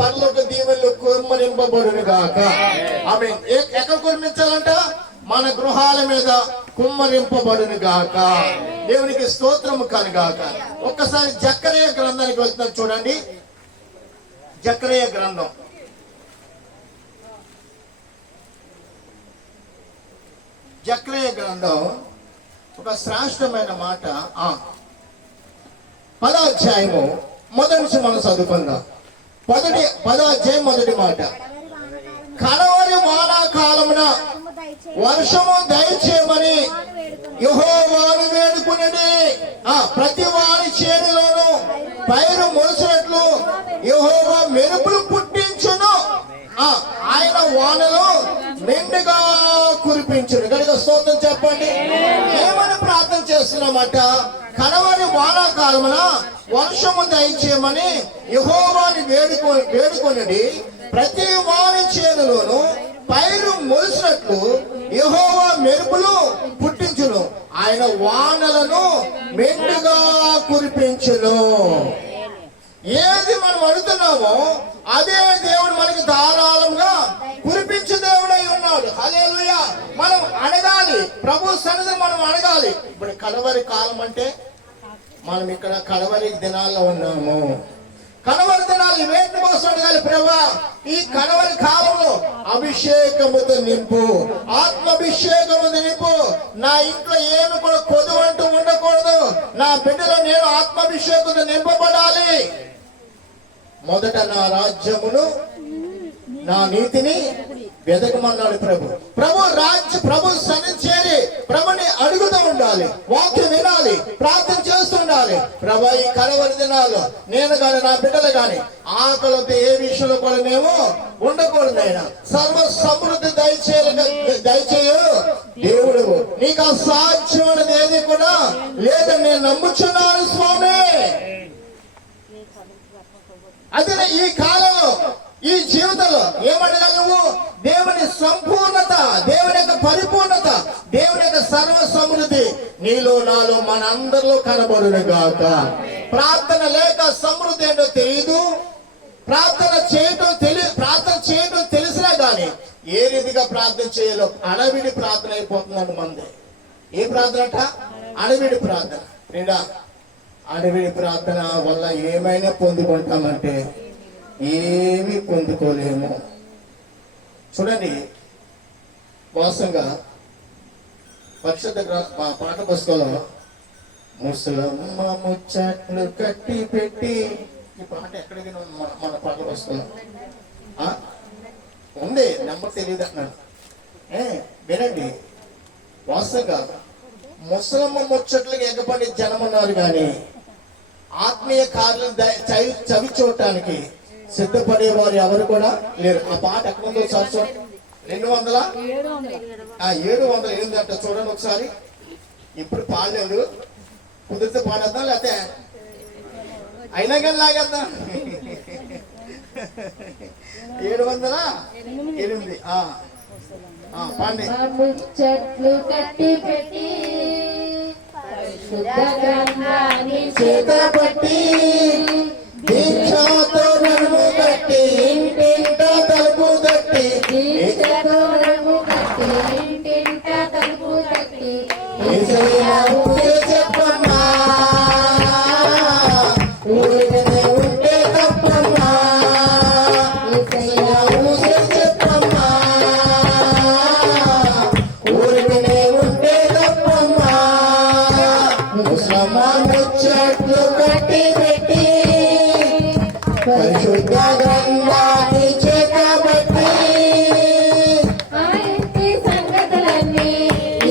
పరలోక దీవులు కుమ్మరింపబడును గాక. ఆమె ఎక్కడ కురిమించాలంట? మన గృహాల మీద కుమ్మరింపబడును గాక. దేవునికి స్తోత్రము కలుగాక. ఒక్కసారి జకరియా గ్రంథానికి వెళ్తాం చూడండి. జకరియా గ్రంథం ఒక శ్రేష్టమైన మాట. 10వ అధ్యాయము మొదటి నుంచి మనం చదువుకుందాం. 10వ అధ్యాయం మొదటి మాట. కడవరి వానాకాలమున వర్షము దయచేయమని యెహోవాను వేడుకునడి. ప్రతి వారి చేనులోను పైరు మొలిచినట్లు యెహోవా మెరుపులు పుట్టించును, ఆయన వానలు మెండుగా కురిపించును. గనుక స్తోత్రం చెప్పండి. ఏమని ప్రార్థన చేస్తున్నామట? కడవరి వానాకాలమున వర్షము దయచేయమని యెహోవాని వేడుకొనడి. ప్రతి వారి చేనులోను పైరు మొలిసినట్లు యెహోవా మెరుపులు పుట్టించును, ఆయన వానలను మెండుగా కురిపించును. ఏది మనం అడుగుతున్నామో అదే దేవుడు మనకి ధారాళంగా కురిపించే దేవుడై ఉన్నాడు. హల్లెలూయా. మనం అడగాలి, ప్రభు సన్నిధిని మనం అడగాలి. ఇప్పుడు కడవరి కాలం అంటే మనం ఇక్కడ కడవరి దినాల్లో ఉన్నాము. కడవరి దినాలు వేటి కోసం అడగాలి? ప్రభా, ఈ కడవరి కాలంలో అభిషేకముతో నింపు, ఆత్మాభిషేకముతో నింపు. నా ఇంట్లో ఏమి కూడా కొదువంటూ ఉండకూడదు. నా బిడ్డలో నేను ఆత్మాభిషేకంతో నింపబడాలి. మొదట నా రాజ్యమును నా నీతిని వెదకమన్నాడు ప్రభు సన్నిధి చేరి ప్రభుని అడుగుతూ ఉండాలి, వాక్యం వినాలి, ప్రార్థన చేస్తుండాలి. ప్రభు, ఈ కడవరి దినాల్లో నేను గాని నా బిడ్డలు గాని ఆకలితో ఏ విషయంలో కూడా మేము ఉండకూడదు. ఆయన సర్వ సమృద్ధి దయచేయు దేవుడు, నీకు అసాధ్యమైనది ఏది కూడా లేదని నేను నమ్ముచున్నాను స్వామి. అదే ఈ కాలంలో ఈ జీవితంలో ఏమడగలవు? నువ్వు దేవుని సంపూర్ణత, దేవుని యొక్క పరిపూర్ణత, దేవుని యొక్క సర్వ సమృద్ధి నీలో నాలో మన అందరిలో కనబడును గాక. ప్రార్థన లేక సమృద్ధి ఏంటో తెలియదు. ప్రార్థన చేయటం తెలిసినా గానీ ఏ రీతిగా ప్రార్థన చేయాలో అడవిడి ప్రార్థన అయిపోతుందండి మంది. ఏ ప్రార్థన అంట? అడవిడి ప్రార్థన. నిండా అడవిడి ప్రార్థన వల్ల ఏమైనా పొందుకుంటామంటే ఏమీ పొందుకోలేము. చూడండి, వాస్తవంగా పరిశుద్ధ పాఠ పుస్తకంలో ముసలమ్మ ముచ్చట్లు కట్టి పెట్టి, ఈ పాట ఎక్కడికి మన పాఠ పుస్తకంలో ఉంది, నెంబర్ తెలియదు అన్నాడు. వినండి, వాస్తవంగా ముసలమ్మ ముచ్చట్లకి ఎగపడి జనం ఉన్నారు కానీ ఆత్మీయ కార్యాలను చవి చూడటానికి సిద్ధపడేవారు ఎవరు కూడా లేరు. ఆ పాట ఎక్కడ ఉందో ఒకసారి చూడండి. 708 అంట. చూడండి ఒకసారి. ఇప్పుడు పాడలేదు, కుదిరితే పాడేద్దాం, లేకపోతే అయినా కానీ లాగేద్దాం. 708 పాండి. ముచ్చట్లు కట్టి పెట్టి పరిశుద్ధ గ్రంథాన్ని చేతపట్టి దీక్షతో నడుము కట్టి ఇంటింట తలుపు తట్టి, దీక్షతో నడుము కట్టి ఇంటింట తలుపు తట్టి చెప్పమ్మా, ఊరికనే ఉంటే తప్పమ్మా, చెప్పమ్మా, ఊరికనే ఉంటే తప్పమ్మా. ముసలమ్మ ముచ్చట్లు కట్టి పెట్టి పరిశుద్ధ గ్రంథాన్ని చేతబట్టి ఆ ఇంటి సంగతులన్నీ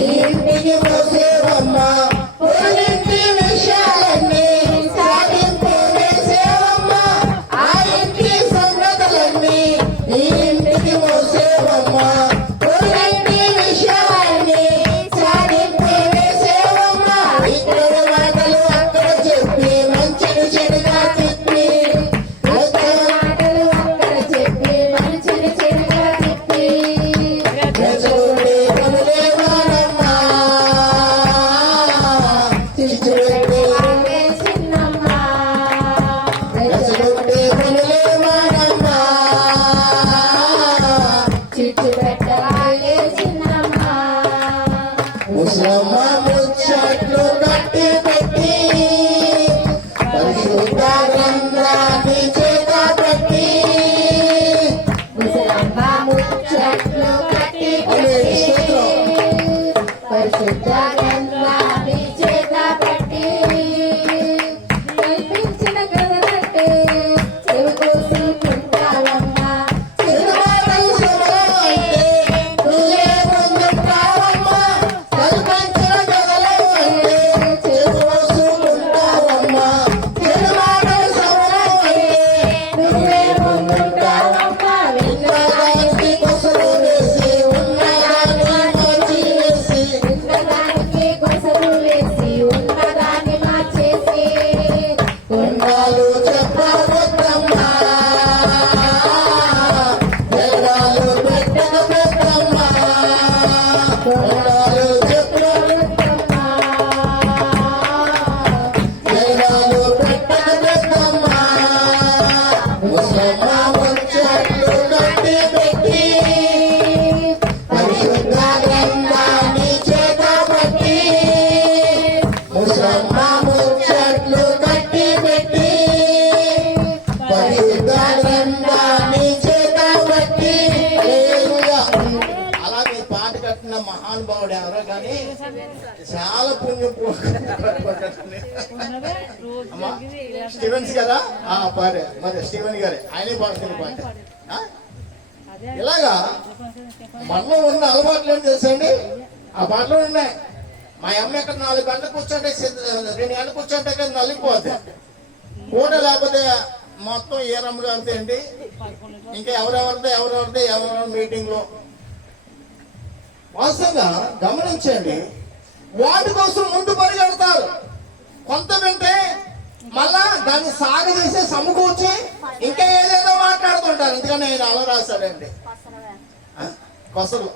ఈ ఇంటికి మోసేవమ్మ, పొరుగింటి విషయాలన్నీ సాధింపు వేసేవమ్మ. ఆ ఇంటి సంగతులన్నీ ఈ ఇంటికి మోసేవమ్మ, పొరుగింటి విషయాలన్నీ మహానుభావుడు ఎవరో కానీ చాలా పుణ్యం అమ్మా స్టీవెన్స్ కదా పాడే మరి స్టీవెన్ గారే ఆయనే పాడుతున్న పాట ఇలాగా మనలో ఉన్న అలవాట్లు ఏం తెలుసండి ఆ పాటలో ఉన్నాయి. మా అమ్మ ఇక్కడ 4 గంటలు కూర్చోంటే 2 గంటలు కూర్చోంటే కదా నలిగిపోద్ది కూడా, లేకపోతే మొత్తం ఏ రమ్ముగా అంతే అండి. ఇంకా ఎవరెవరిదో మీటింగ్ లో వాస్తవంగా గమనించండి, వాటి కోసం ముందు పరిగెడతారు. కొంత వింటే మళ్ళా దాన్ని సాగదీసి సమకూర్చి ఇంకా ఏదేదో మాట్లాడుతుంటారు. ఎందుకని ఆయన అలా రాశాడండి కొసలు.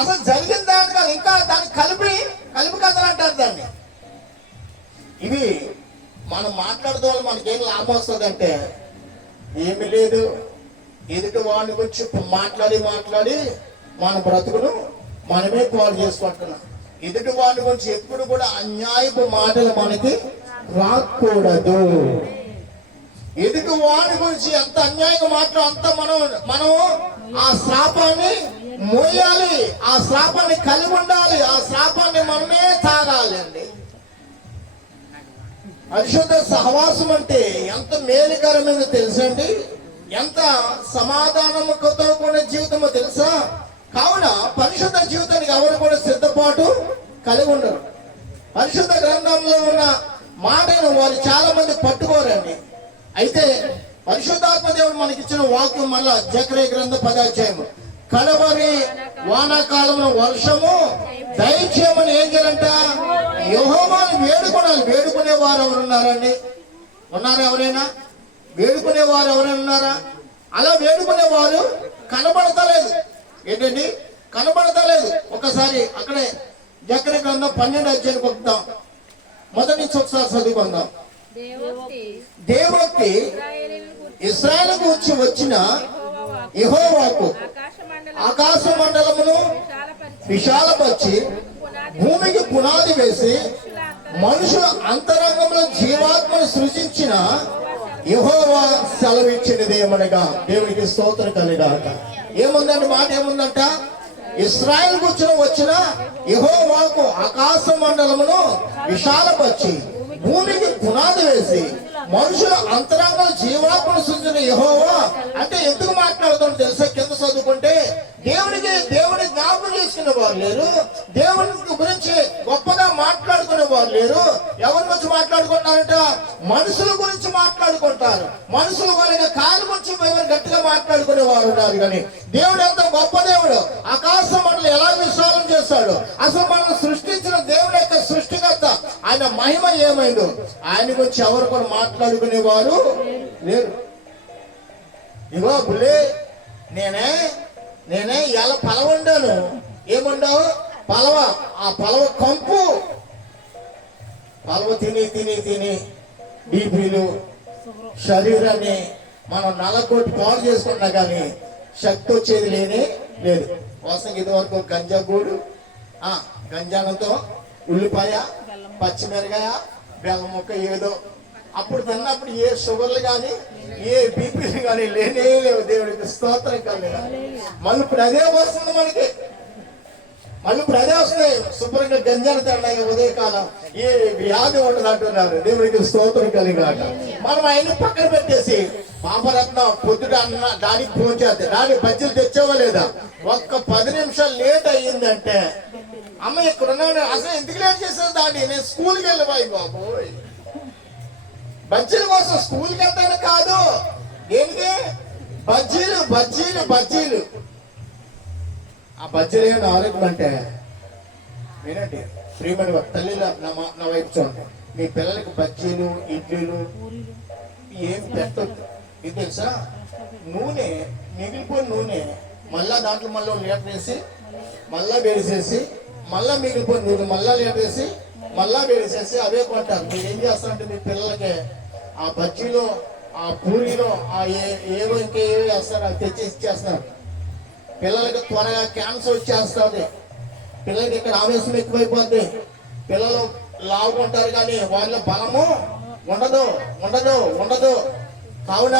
అసలు జరిగిన దాని కాదు, ఇంకా దాన్ని కలిపి కథలు అంటారు దాన్ని. ఇవి మనం మాట్లాడుతూ వల్ల మనకేం లాభం వస్తుంది అంటే ఏమి లేదు. ఎదుటి వాడిని గురించి మాట్లాడి మన బ్రతుకును మనమే పాడు చేసుకుంటున్నాం. ఎదుటి వాడిని గురించి ఎప్పుడు కూడా అన్యాయపు మాటలు మనకి రాకూడదు. ఎదుటి వాడి గురించి ఎంత అన్యాయంగా మాట్లాడు అంత మనం ఆ శాపాన్ని మోయాలి, ఆ శాపాన్ని కలిగి ఉండాలి, ఆ శాపాన్ని మనమే తాగాలి అండి. పరిశుద్ధ సహవాసం అంటే ఎంత మేలుకరమైనదో తెలుసండి, ఎంత సమాధానముతో కూడిన జీవితమో తెలుసా. కావున పరిశుద్ధ జీవితానికి ఎవరు కూడా సిద్ధపాటు కలిగి ఉండరు. పరిశుద్ధ గ్రంథంలో ఉన్న మాటను వారు చాలా మంది పట్టుకోరండి. అయితే పరిశుద్ధాత్మ దేవుడు మనకిచ్చిన వాక్యం మళ్ళా జకరియా గ్రంథం 10వ అధ్యాయం, కడవరి వానాకాలంలో వర్షము దయచేయమని ఏం చేయాలంట, యెహోవాను వేడుకోవాలి. వేడుకునే వారు ఎవరు ఉన్నారండి? ఉన్నారా ఎవరైనా? వేడుకునే వారు ఎవరైనా ఉన్నారా? అలా వేడుకునే వారు కనబడతలేదు. ఏంటండి కనబడతలేదు? ఒకసారి అక్కడే జకరియా గ్రంథం 12వ అధ్యాయం పొందుతాం. మొదటి నుంచి ఒకసారి చదువుకుందాం. దేవోక్తి ఇశ్రాయేలుకు వచ్చిన యెహోవాకు ఆకాశ మండలమును విశాలపరిచి భూమికి పునాది వేసి మనుషుల అంతరంగంలో జీవాత్మను సృజించిన యెహోవా సెలవిచ్చినది ఏమనగా, దేవునికి స్తోత్రం కలుగాక. ఏముందంటే మాట ఏముందంట, ఇశ్రాయేలుకు వచ్చిన యెహోవాకు ఆకాశ మండలమును విశాలపరిచి భూమికి పునాది వేసి మనుషుల అంతరంగంలో జీవాత్మను సృజించిన యెహోవా అంటే ఎందుకు మాట్లాడుతాం తెలుసా? కింద చదువుకుంటే దేవుని జ్ఞాపకం చేసుకునే వారు లేరు, దేవుని గురించి గొప్పగా మాట్లాడుకునే వారు లేరు. ఎవరి గురించి మాట్లాడుకుంటారంట? మనుషుల గురించి మాట్లాడుకుంటారు. మనుషులు వారి కాళ్ళ గురించి గట్టిగా మాట్లాడుకునే వారు ఉన్నారు. కానీ దేవుడు ఎంత గొప్ప దేవుడు, ఆకాశ మండలం ఎలా విశాలం చేశాడు. అసలు మనం సృష్టించిన దేవుని యొక్క సృష్టికర్త, ఆయన మహిమ ఏమైందో ఆయన గురించి ఎవరు కూడా మాట్లాడుకునే వారు లేరు. ఇగో బుల్లే నేనే ఇలా పలవ వండాను. ఏముండావు? పలవ. ఆ పలవ కంపు పలవ తిని బీపీలు శరీరాన్ని మనం నల్లకొట్టి పాడు చేసుకున్నా కానీ శక్తి వచ్చేది లేదు. కోసం ఇదివరకు గంజాగూడు గంజానంతో ఉల్లిపాయ పచ్చిమిరకాయ బెల్లం ముక్క ఏదో అప్పుడు తిన్నప్పుడు ఏ షుగర్లు కానీ ఏ బీపీలు కానీ లేవు. దేవుడికి స్తోత్రం కలిగా. మళ్ళీ ఇప్పుడు అదే వస్తుంది మనకి, మళ్ళీ ఇప్పుడు అదే వస్తాయి. శుభ్రంగా గంజాలు తిన్నాయి ఉదయకాలం, ఏ వ్యాధి ఉండదు అంటున్నారు. దేవుడికి స్తోత్రం కలిగాక. మనం ఆయన్ని పక్కన పెట్టేసి పాపరత్నం పొద్దుట అన్న దానికి ఫోన్ చేస్తే దానికి బజ్జీలు తెచ్చావా లేదా? ఒక్క 10 నిమిషాలు లేట్ అయ్యిందంటే అమ్మ ఇక్కడ ఉన్నాను, అసలు ఎందుకు లేట్ చేసేది దాన్ని, నేను స్కూల్కి వెళ్ళిపోయి బాబోయ్. బజ్జీల కోసం స్కూల్కి వెళ్తాను కాదు, ఏంటి బజ్జీలు. ఆ బజ్జీలు ఏమైనా ఆరోగ్యం అంటే వినండి ప్రియమైన తల్లిల నా వైపు చూడండి. మీ పిల్లలకి బజ్జీలు ఇడ్లీలు ఏం పెట్టద్దు. ఇది తెలుసా? నూనె మిగిలిపోయిన నూనె మళ్ళా దాంట్లో మళ్ళీ లీటర్ వేసి మళ్ళా వేడిసేసి మళ్ళా మిగిలిపోయిన నూనె మళ్ళా లీటర్ వేసి మళ్ళా వేడిసేసి అవే కొంటారు. మీరు ఏం చేస్తారంటే మీ పిల్లలకి ఆ బజ్జీలో ఆ పూరీలో ఆ ఏవో ఇంకేవో వేస్తారు, అవి తెచ్చి ఇచ్చేస్తున్నారు. పిల్లలకి త్వరగా క్యాన్సర్ వచ్చేస్తుంది. పిల్లలకి ఇక్కడ ఆవేశం ఎక్కువైపోద్ది. పిల్లలు లావుకుంటారు కానీ వాళ్ళ బలము ఉండదు. కావున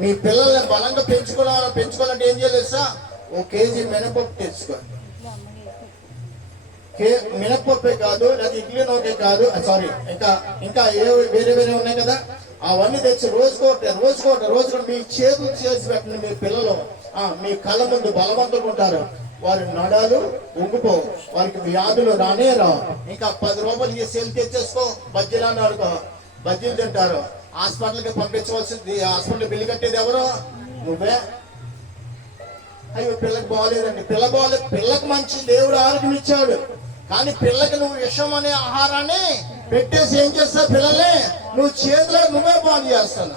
మీ పిల్లల్ని బలంగా పెంచుకోవాలంటే ఏం చేయాలి? ఓ కేజీ మినపప్పు తెచ్చుకోండి. మినపప్పే కాదు, లేదా ఇడ్లీ నూకే కాదు, సారీ, ఇంకా వేరే వేరే ఉన్నాయి కదా, అవన్నీ తెచ్చి రోజుకోట మీ చేతులు చేసి పెట్టండి. మీ పిల్లలు మీ కళ్ళ ముందు బలవంతులు ఉంటారు. వారి నడాలు ఉంగిపోవు, వారికి వ్యాధులు రానే రావు. ఇంకా 10 రూపాయలు ఈ సెల్ తెచ్చేసుకో, బజ్జీలు అన్నాడుకో, బజ్జీలు తింటారు. హాస్పిటల్కి పంపించవలసింది, హాస్పిటల్ బిల్లు కట్టేది ఎవరు? నువ్వే. అయ్యో పిల్లకి బాగోలేదండి, పిల్లకి మంచి దేవుడు ఆరోగ్యం ఇచ్చాడు, కానీ పిల్లకి నువ్వు విషం అనే ఆహారాన్ని పెట్టేసి ఏం చేస్తావు? పిల్లల్ని నువ్వు చేతిలో నువ్వే బాగు చేస్తాను.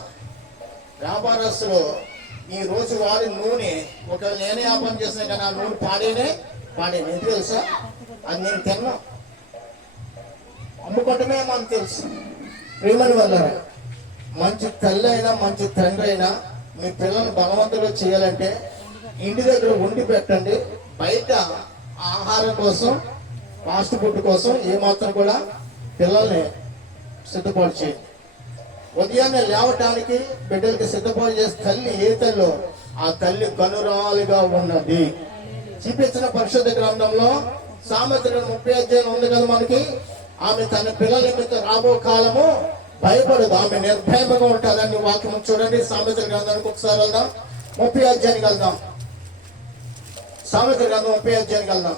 వ్యాపారస్తులు ఈ రోజు వారి నూనె, ఒకవేళ నేనే వ్యాపారం చేసినా కానీ ఆ నూనె పాడేనే ఎందుకు తెలుసా? అది నేను తిన్నా, అమ్ముకోవటమే మనకు తెలుసు. ప్రేమని వల్ల మంచి తల్లి అయినా మంచి తండ్రి అయినా మీ పిల్లల్ని బలవంతులు చేయాలంటే ఇంటి దగ్గర వండి పెట్టండి. బయట ఆహారం కోసం, ఫాస్ట్ ఫుడ్ కోసం ఏమాత్రం కూడా పిల్లల్ని సిద్ధపాటు చేయండి. ఉదయాన్నే లేవటానికి బిడ్డలకి సిద్ధపాటు చేసే తల్లి ఏ తల్లో ఆ తల్లి కనురాలుగా ఉన్నది. చూపించిన పరిశుద్ధ గ్రంథంలో సామెతలు 30 అధ్యాయం ఉంది కదా మనకి. ఆమె తన పిల్లల నిమిత్తం రాబో కాలము భయపడదు, ఆమె నిర్భయంగా ఉంటుందని వాక్యం చూడండి. సామెతల గ్రంథానికి ఒకసారి వెళ్దాం, 30 అధ్యాయానికి వెళ్దాం. సామెతల గ్రంథం 30 అధ్యాయానికి వెళ్దాం.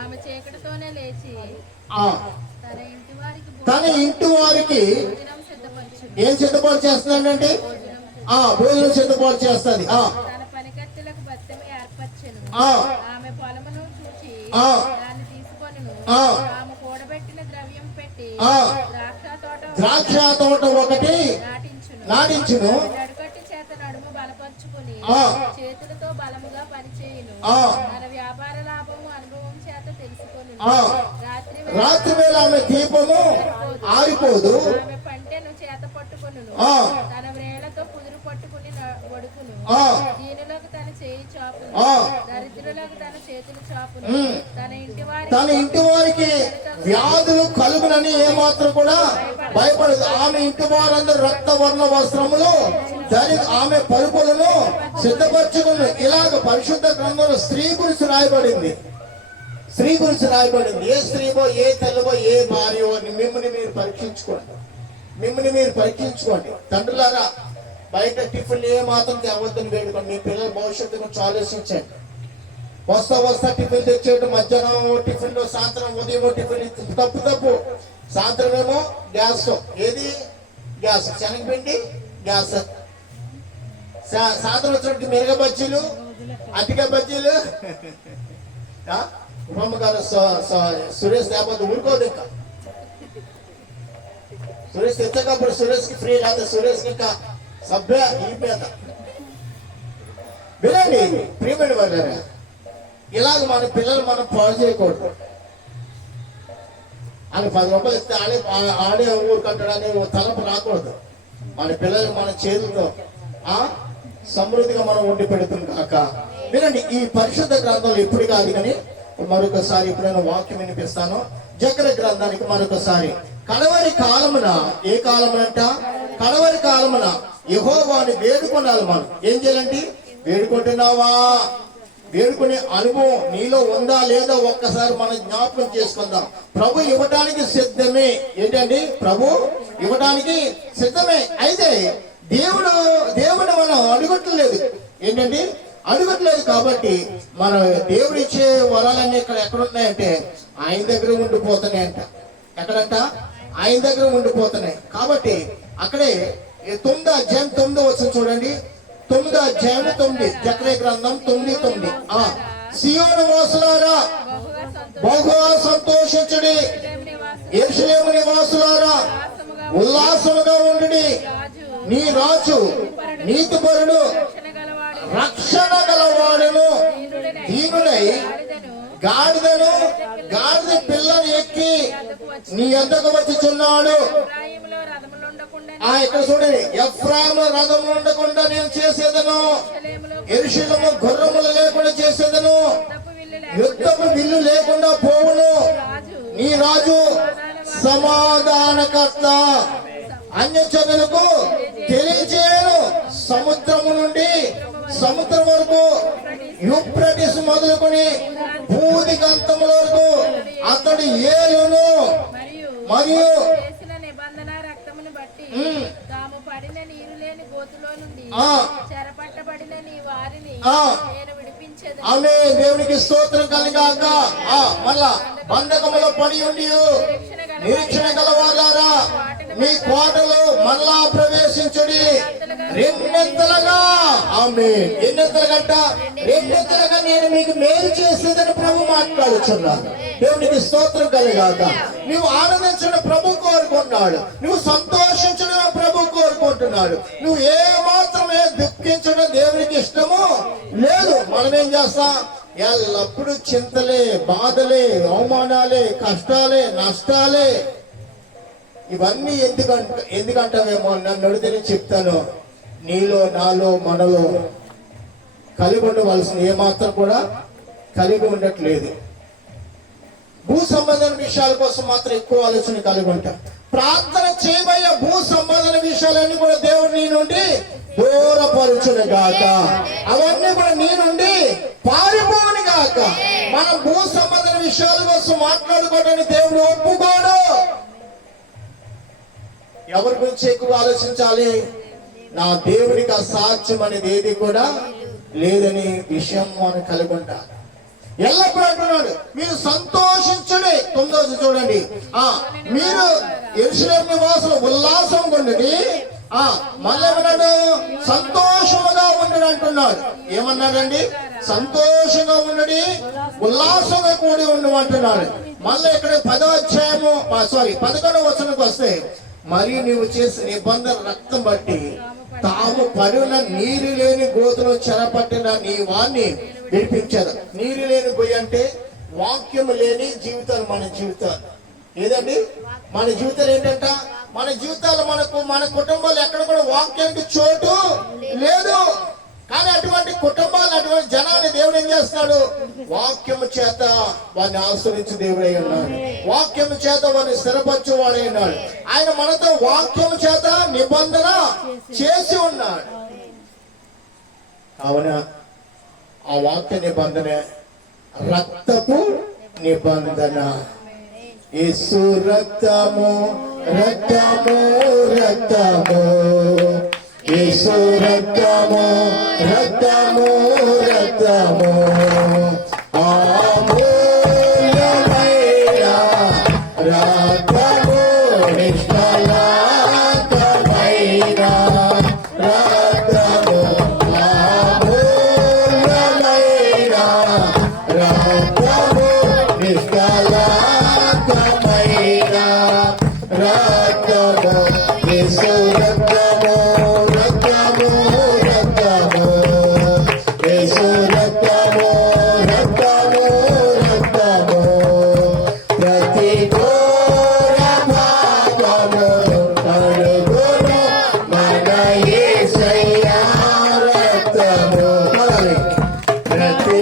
ఆమె చీకటితోనే లేచి తన ఇంటి వారికి ఏం సిద్ధపాటు చేస్తున్నాడంటే భోజనం సిద్ధపాటు చేస్తుంది. తన పనికత్తెలకు బత్తెము ఏర్పరచెను. ఆమె పొలమును చూచి దాన్ని తీసుకొనెను. ఆమె కూడబెట్టిన ద్రవ్యం పెట్టి ద్రాక్ష తోట ఒకటి నాటించును. నడుకట్టి చేత నడుము బలపరుచుకుని చేతులతో బలముగా పనిచేయును. తన వ్యాపార లాభము అనుభవం చేత తెలుసుకొనును. రాత్రి వేళ ఆమె దీపము ఆరిపోదు. ఆమె పంటెను చేత పట్టుకొనును. తన వ్రేళ్లతో కుదురు పట్టుకుని వడుకును. దీనులకు తన చేయి చాపును, దరిద్రులకు తన చేతులు చాపును. తన ఇంటి వారికి వ్యాధులు కలుగునని ఏమాత్రం కూడా భయపడదు. ఆమె ఇంటి వారందరూ రక్తవర్ణ వస్త్రములు ఆమె పరుపులను సిద్ధపరచుకుని. ఇలాగ పరిశుద్ధ గ్రంథంలో స్త్రీ గురించి రాయబడింది. ఏ స్త్రీవో, ఏ తల్లివో, ఏ భార్యో మిమ్మల్ని మీరు పరీక్షించుకోండి. తండ్రులారా, బయట టిఫిన్ ఏ మాత్రం తేవద్దని వేడుకోండి. మీ పిల్లల భవిష్యత్తు గురించి ఆలోచించండి. వస్తా టిఫిన్ తెచ్చేయడం, మధ్యాహ్నం టిఫిన్, సాయంత్రం ఉదయం టిఫిన్ తప్పు. సాయంత్రం ఏమో గ్యాస్, ఏది గ్యాస్, శనగపిండి గ్యాస్. సాయంత్రం వచ్చినట్టు మిరగ బజ్జీలు, అటిక బజ్జీలు. ఉమ్మగారు సురేష్ లేకపోతే ఊరుకోదు. ఇంకా సురేష్ తెచ్చకప్పుడు సురేష్ కి ఫ్రీ కాదు, సురేష్ కి ఇంకా సభ్య ఈ పేద వినండి. ప్రియమైన వాళ్ళారా, ఇలాగ మన పిల్లలు మనం పాడు చేయకూడదు. అని 10 రూపాయలు ఇస్తే ఆడే ఊరు కట్టడాన్ని తలపు రాకూడదు. మన పిల్లలు మన చేతులతో సమృద్ధిగా మనం వండి పెడుతుంది కాక. వినండి, ఈ పరిశుద్ధ గ్రంథాలు ఎప్పుడు కాదు కానీ మరొకసారి ఎప్పుడైనా వాక్యం వినిపిస్తాను. జకర గ్రంథానికి మరొకసారి. కడవరి కాలమున, ఏ కాలమునంట? కడవరి కాలమున యెహోవాని వేడుకొనాలి. మనం ఏం చేయాలంటే, వేడుకుంటున్నావా? వేడుకునే అనుభవం నీలో ఉందా లేదా ఒక్కసారి మనం జ్ఞాపకం చేసుకుందాం. ప్రభు ఇవ్వటానికి సిద్ధమే. ఏంటండి? ప్రభు ఇవ్వటానికి సిద్ధమే. అయితే దేవుడు మనం అడుగట్లేదు. ఏంటండి? అడుగట్లేదు. కాబట్టి మన దేవుడు ఇచ్చే వరాలన్నీ ఎక్కడున్నాయంటే ఆయన దగ్గర ఉండిపోతున్నాయంట. ఎక్కడంట? ఆయన దగ్గర ఉండిపోతున్నాయి. కాబట్టి అక్కడే 9వ అధ్యాయం 9వ వచనం చూడండి. 9వ అధ్యాయం 9, జకర్యా గ్రంథం 9:9. సియోను వాసులారా బహుగా సంతోషించుడి, యెరూషలేము నివాసులారా ఉల్లాసముగా ఉండుడి. నీ రాజు నీతిపరుడు, రక్షణ గలవాడును, దీనుడై గాడిద పిల్లని ఎక్కి నీ యొద్దకు వచ్చుచున్నాడు. ఇక్కడ చూడండి, ఎఫ్రాయిము రథములు ఉండకుండా నేను చేసేదను, యెరూషలేము గుర్రములు లేకుండా చేసేదను, యుద్ధము విల్లు లేకుండా పోవును. నీ రాజు సమాధానకర్త, అన్యజనులకు తెలియజే మొదలుకొని భూదిగంతముల వరకు అతడు ఏలును మరియు చేసిన నిబంధన రక్తమును బట్టి తాము పడిన నీరు లేని గోతులో నుండి చెరపట్టబడిన నీ వారిని నేను విడిపించేది. ఆమె దేవునికి స్తోత్రం కలిగాక. మళ్ళా బంధకములో పడి ఉండి నిరీక్షణ గలవారా మీ కోటలో మళ్ళా ప్రవేశించుడి రెండంతలుగా. ఆమె ఎన్నెంతలుగంట? రెండంతలుగా నేను మీకు మేలు చేసేదని ప్రభు మాట్లాడుచున్నాను. దేవునికి స్తోత్రం కలిగాక. నువ్వు ఆనందించడం ప్రభు కోరుకుంటున్నాడు, నువ్వు సంతోషించడం ప్రభు కోరుకుంటున్నాడు. నువ్వు ఏ మాత్రమే దుఃఖించడం దేవునికి ఇష్టము లేదు. మనం ఏం చేస్తాం? ఎల్లప్పుడూ చింతలే, బాధలే, అవమానాలే, కష్టాలే, నష్టాలే. ఇవన్నీ ఎందుకంటావేమో నన్ను అడిగితే చెప్తాను. నీలో, నాలో, మనలో కలిగి ఉండవలసిన ఏమాత్రం కూడా కలిగి ఉండట్లేదు. భూ సంబంధమైన విషయాల కోసం మాత్రం ఎక్కువ ఆలోచన కలిగి ఉంటాం. ప్రార్థన చేయబోయే భూ సంబంధమైన విషయాలన్నీ కూడా దేవుడు నీ నుండి దూరపరుచును గాక. అవన్నీ కూడా నీ నుండి పారిపోవును గాక. మనం భూ సంబంధమైన విషయాల కోసం మాట్లాడుకోవడానికి దేవుడు ఒప్పుకోడు. ఎవరి గురించి ఎక్కువ ఆలోచించాలి? నా దేవుడికి అసాధ్యం అనేది ఏది కూడా లేదని విషయం మనం కలిగి ఉంటారు. ఎల్లప్పుడూ అంటున్నాడు మీరు సంతోషించండి. 9వ చూడండి, మీరు యెరూషలేము నివాసులు ఉల్లాసం ఉండండి. మళ్ళీ ఏమన్నాడు? సంతోషముగా ఉండడు అంటున్నాడు. ఏమన్నాడండి? సంతోషంగా ఉండడి, ఉల్లాసంగా కూడి ఉండమంటున్నాడు. మళ్ళీ ఇక్కడ 11వ వచనంకి వస్తే, మరియు నీవు చేసిన నిబంధన రక్తం బట్టి తాము పడిన నీరు లేని గోతులో చెరపట్టిన నీ వాణ్ణి విడిపించారు. నీరు లేని గొయ్యి అంటే వాక్యం లేని జీవితాలు. మన జీవితాలు ఏదండి? మన జీవితాలు ఏంటంట? మన జీవితాలు మన కుటుంబాలు ఎక్కడ కూడా వాక్యానికి చోటు లేదు. కానీ అటువంటి కుటుంబాలు, అటువంటి జనాన్ని దేవుడు ఏం చేస్తున్నాడు? వాక్యము చేత వారిని ఆశ్రయించి దేవుడై ఉన్నాడు. వాక్యము చేత వారిని స్థిరపరచువాడై ఉన్నాడు. ఆయన మనతో వాక్యము చేత నిబంధన చేసి ఉన్నాడు. కావున ఆ వాక్య నిబంధన రక్తపు నిబంధన. యేసు రక్తము, రక్తము, రక్తము. యేసు రక్తము, రక్తము, రక్తము. అమూల్యమైన రక్తము, నిష్కళంకమైన రక్తము. అమూల్యమైన రక్తము, నిష్కళంకమైన రక్తము. యేసు రక్తము, రక్తము, రక్తము. యేసు రక్తము, రక్తము, రక్తము. ప్రతి ఘోర పాపమును కడుగును మన యేసయ్య రక్తము. ప్రతి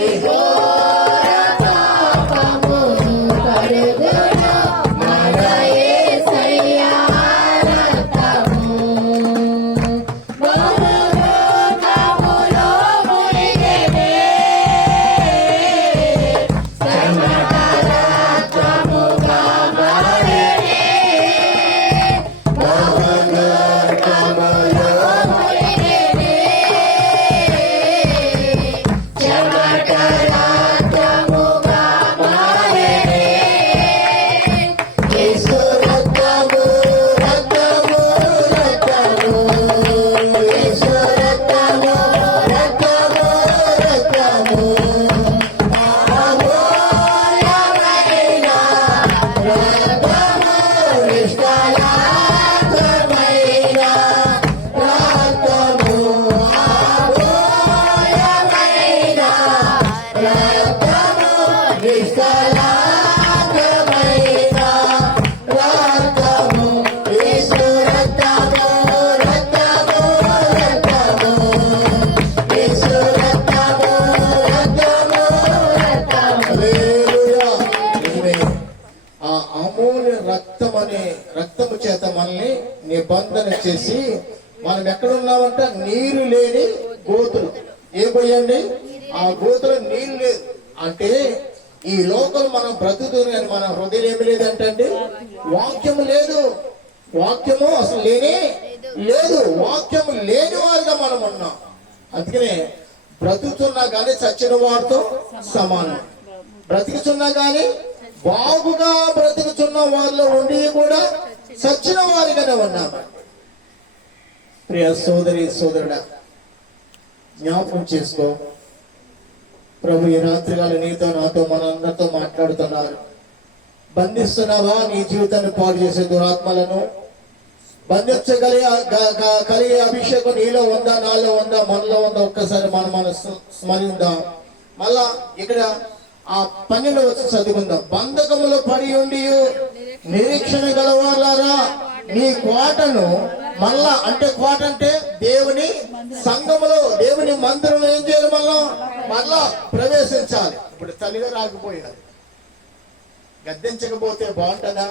రక్తము చేత మనల్ని నిబంధన చేసి మనం ఎక్కడున్నామంటే నీరు లేని గోతులు. ఏ పోయండి? ఆ గోతులో నీళ్ళు లేదు. అంటే ఈ లోకం మనం బ్రతుకుతుంది కానీ మన హృదయం ఏమి లేదంటే వాక్యము లేదు, వాక్యము అసలు లేనే లేదు. వాక్యము లేని వారుగా మనం ఉన్నాం. అందుకనే బ్రతుకుతున్నా కానీ చచ్చిన వారితో సమానం. బ్రతికుతున్నా కానీ బాగుగా బ్రతుకుతున్న వారిలో ఉండి కూడా చచ్చిన వారిగానే ఉన్నాము. ప్రియ సోదరి సోదరుడా, జ్ఞాపకం చేసుకో, ప్రభు ఈ రాత్రిగాలు నీతో నాతో మనందరితో మాట్లాడుతున్నారు. బంధిస్తున్నావా నీ జీవితాన్ని పాడు చేసే దురాత్మలను? బంధించగలిగే అభిషేకం నీలో ఉందా, నాలో ఉందా, మనలో ఉందా? ఒక్కసారి మన స్మరిందాం. మళ్ళా ఇక్కడ ఆ 12 వచ్చి చదువుకుందాం. బంధకములో పడి ఉండి నిరీక్షణ గలవాలారా నీ కోటను మళ్ళా, అంటే కోట అంటే దేవుని సంఘములో, దేవుని మందిరంలో ఏం చేయాలి? మళ్ళా ప్రవేశించాలి. ఇప్పుడు తల్లిగా రాకపోయారు, గద్దించకపోతే బాగుంటుందా?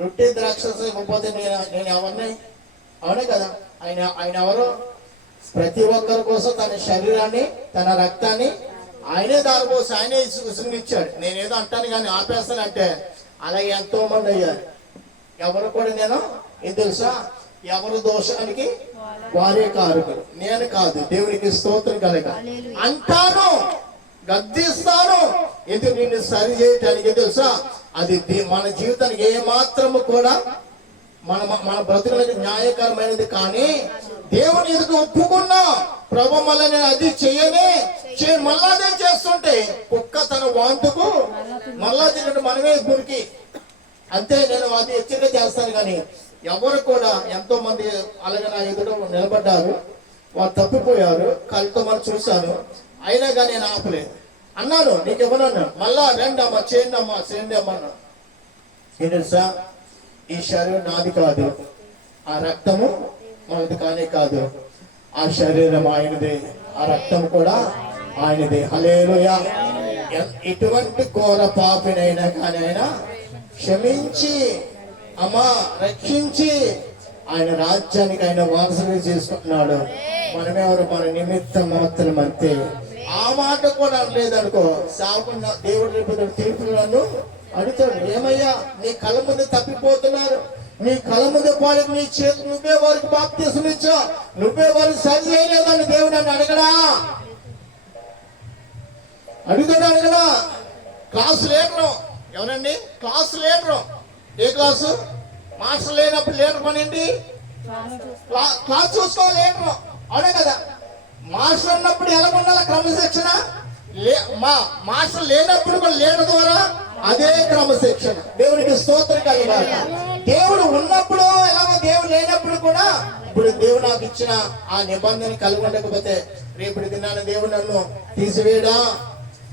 రొట్టె ద్రాక్షరసం ఇవ్వకపోతే నేను ఎవరిని? అవునే కదా. ఆయన ఎవరు? ప్రతి ఒక్కరి కోసం తన శరీరాన్ని, తన రక్తాన్ని ఆయనే దారిపోసి ఆయనే ఇచ్చాడు. నేనేదో అంటాను కానీ ఆపేస్తానంటే అలాగే ఎంతో మంది అయ్యారు. ఎవరు కూడా నేను ఏం తెలుసా, ఎవరు దోషానికి వారే కారకులు, నేను కాదు. దేవునికి స్తోత్రం కలగ అంటాను, గద్దిస్తాను. ఎందుకు? నిన్ను సరి చేయటానికి. తెలుసా, అది మన జీవితానికి ఏ మాత్రము కూడా మన బ్రతుకులకు న్యాయకరమైనది. కానీ దేవుని ఎదుగు ఒప్పుకున్నా, ప్రభు మళ్ళీ నేను అది మళ్ళా అదే చేస్తుంటే కుక్క తన వాంతుకు మళ్ళా తిన్నట్టు మనమే గురికి. అంతే, నేను అది హెచ్చరిక చేస్తాను. కానీ ఎవరు కూడా, ఎంతో మంది అలాగే నా ఎదుట నిలబడ్డారు, వారు తప్పిపోయారు, కళ్ళతో మనం చూశాను. అయినా కానీ నేను ఆపలేదు. అన్నాను, నీకు ఇవ్వనన్నాను. మళ్ళా రండి అమ్మా, చేయండి అమ్మా అన్నా. ఏం తెలుసా, ఈ శరీరం నాది కాదు, ఆ రక్తము మనది కానే కాదు. ఆ శరీరం ఆయనదే, ఆ రక్తం కూడా ఆయనదే. హల్లెలూయా. ఎటువంటి ఘోర పాపినైనా కానీ ఆయన క్షమించి, అమ్మా రక్షించి ఆయన రాజ్యానికి ఆయన వారసులు చేసుకుంటున్నాడు. మనమెవరు? మన నిమిత్తం మాత్రం అంతే. ఆ మాట కూడా అనలేదనుకో, సాగున్న దేవుడు రేపు తీర్పులు నన్ను అడుగుతాడు. ఏమయ్యా, నీ కళ్ళ ముందు తప్పిపోతున్నారు, నీ కళ్ళ ముందు పాడి నీ చేతులు నువ్వే వారికి బాప్తిసం ఇచ్చా, నువ్వే వారికి సరి చేయలేదని దేవుడు నన్ను అడగడా? అడగడా? క్లాసు లీడరు ఎవరండి? Class leader. ఏ క్లాసు? మాస్టర్ లేనప్పుడు లీడర్ పనండి, క్లాస్ చూసుకోవాలి లీడరు. అవునే కదా. మాస్టర్ ఉన్నప్పుడు ఎలా ఉండాలి? క్రమశిక్షణ. మాస్టర్ లేనప్పుడు కూడా లీడర్ ద్వారా అదే క్రమశిక్షణ. దేవునికి స్తోత్రం కలగాలి. దేవుడు ఉన్నప్పుడు ఎలాగో, దేవుడు లేనప్పుడు కూడా. ఇప్పుడు దేవుడు నాకు ఇచ్చిన ఆ నిబంధన కలిగి ఉండకపోతే రేపటి దినాన దేవుడు నన్ను తీసివేయడా?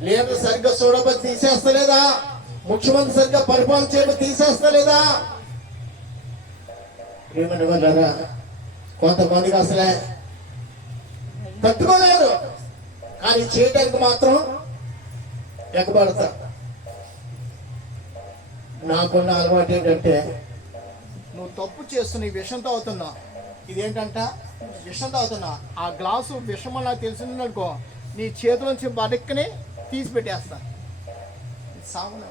లీడర్ సరిగ్గా చూడకపోతే తీసేస్తలేదా? ముఖ్యమంత్రి సరిగ్గా పరిపాలన చేయకపోతే తీసేస్తలేదా? ఏమని వాళ్ళరా, కొంతమందికి అసలే తట్టుకోలేరు, కానీ చేయటానికి మాత్రం ఎగబడతా. నాకున్న అలవాటు ఏంటంటే, నువ్వు తప్పు చేస్తున్న ఈ విషం తాగుతున్నా, ఇదేంటంట విషం తాగుతున్నా, ఆ గ్లాసు విషం నాకు తెలిసిందనుకో, నీ చేతిలోంచి బడెక్కని తీసి పెట్టేస్తా. సాగునే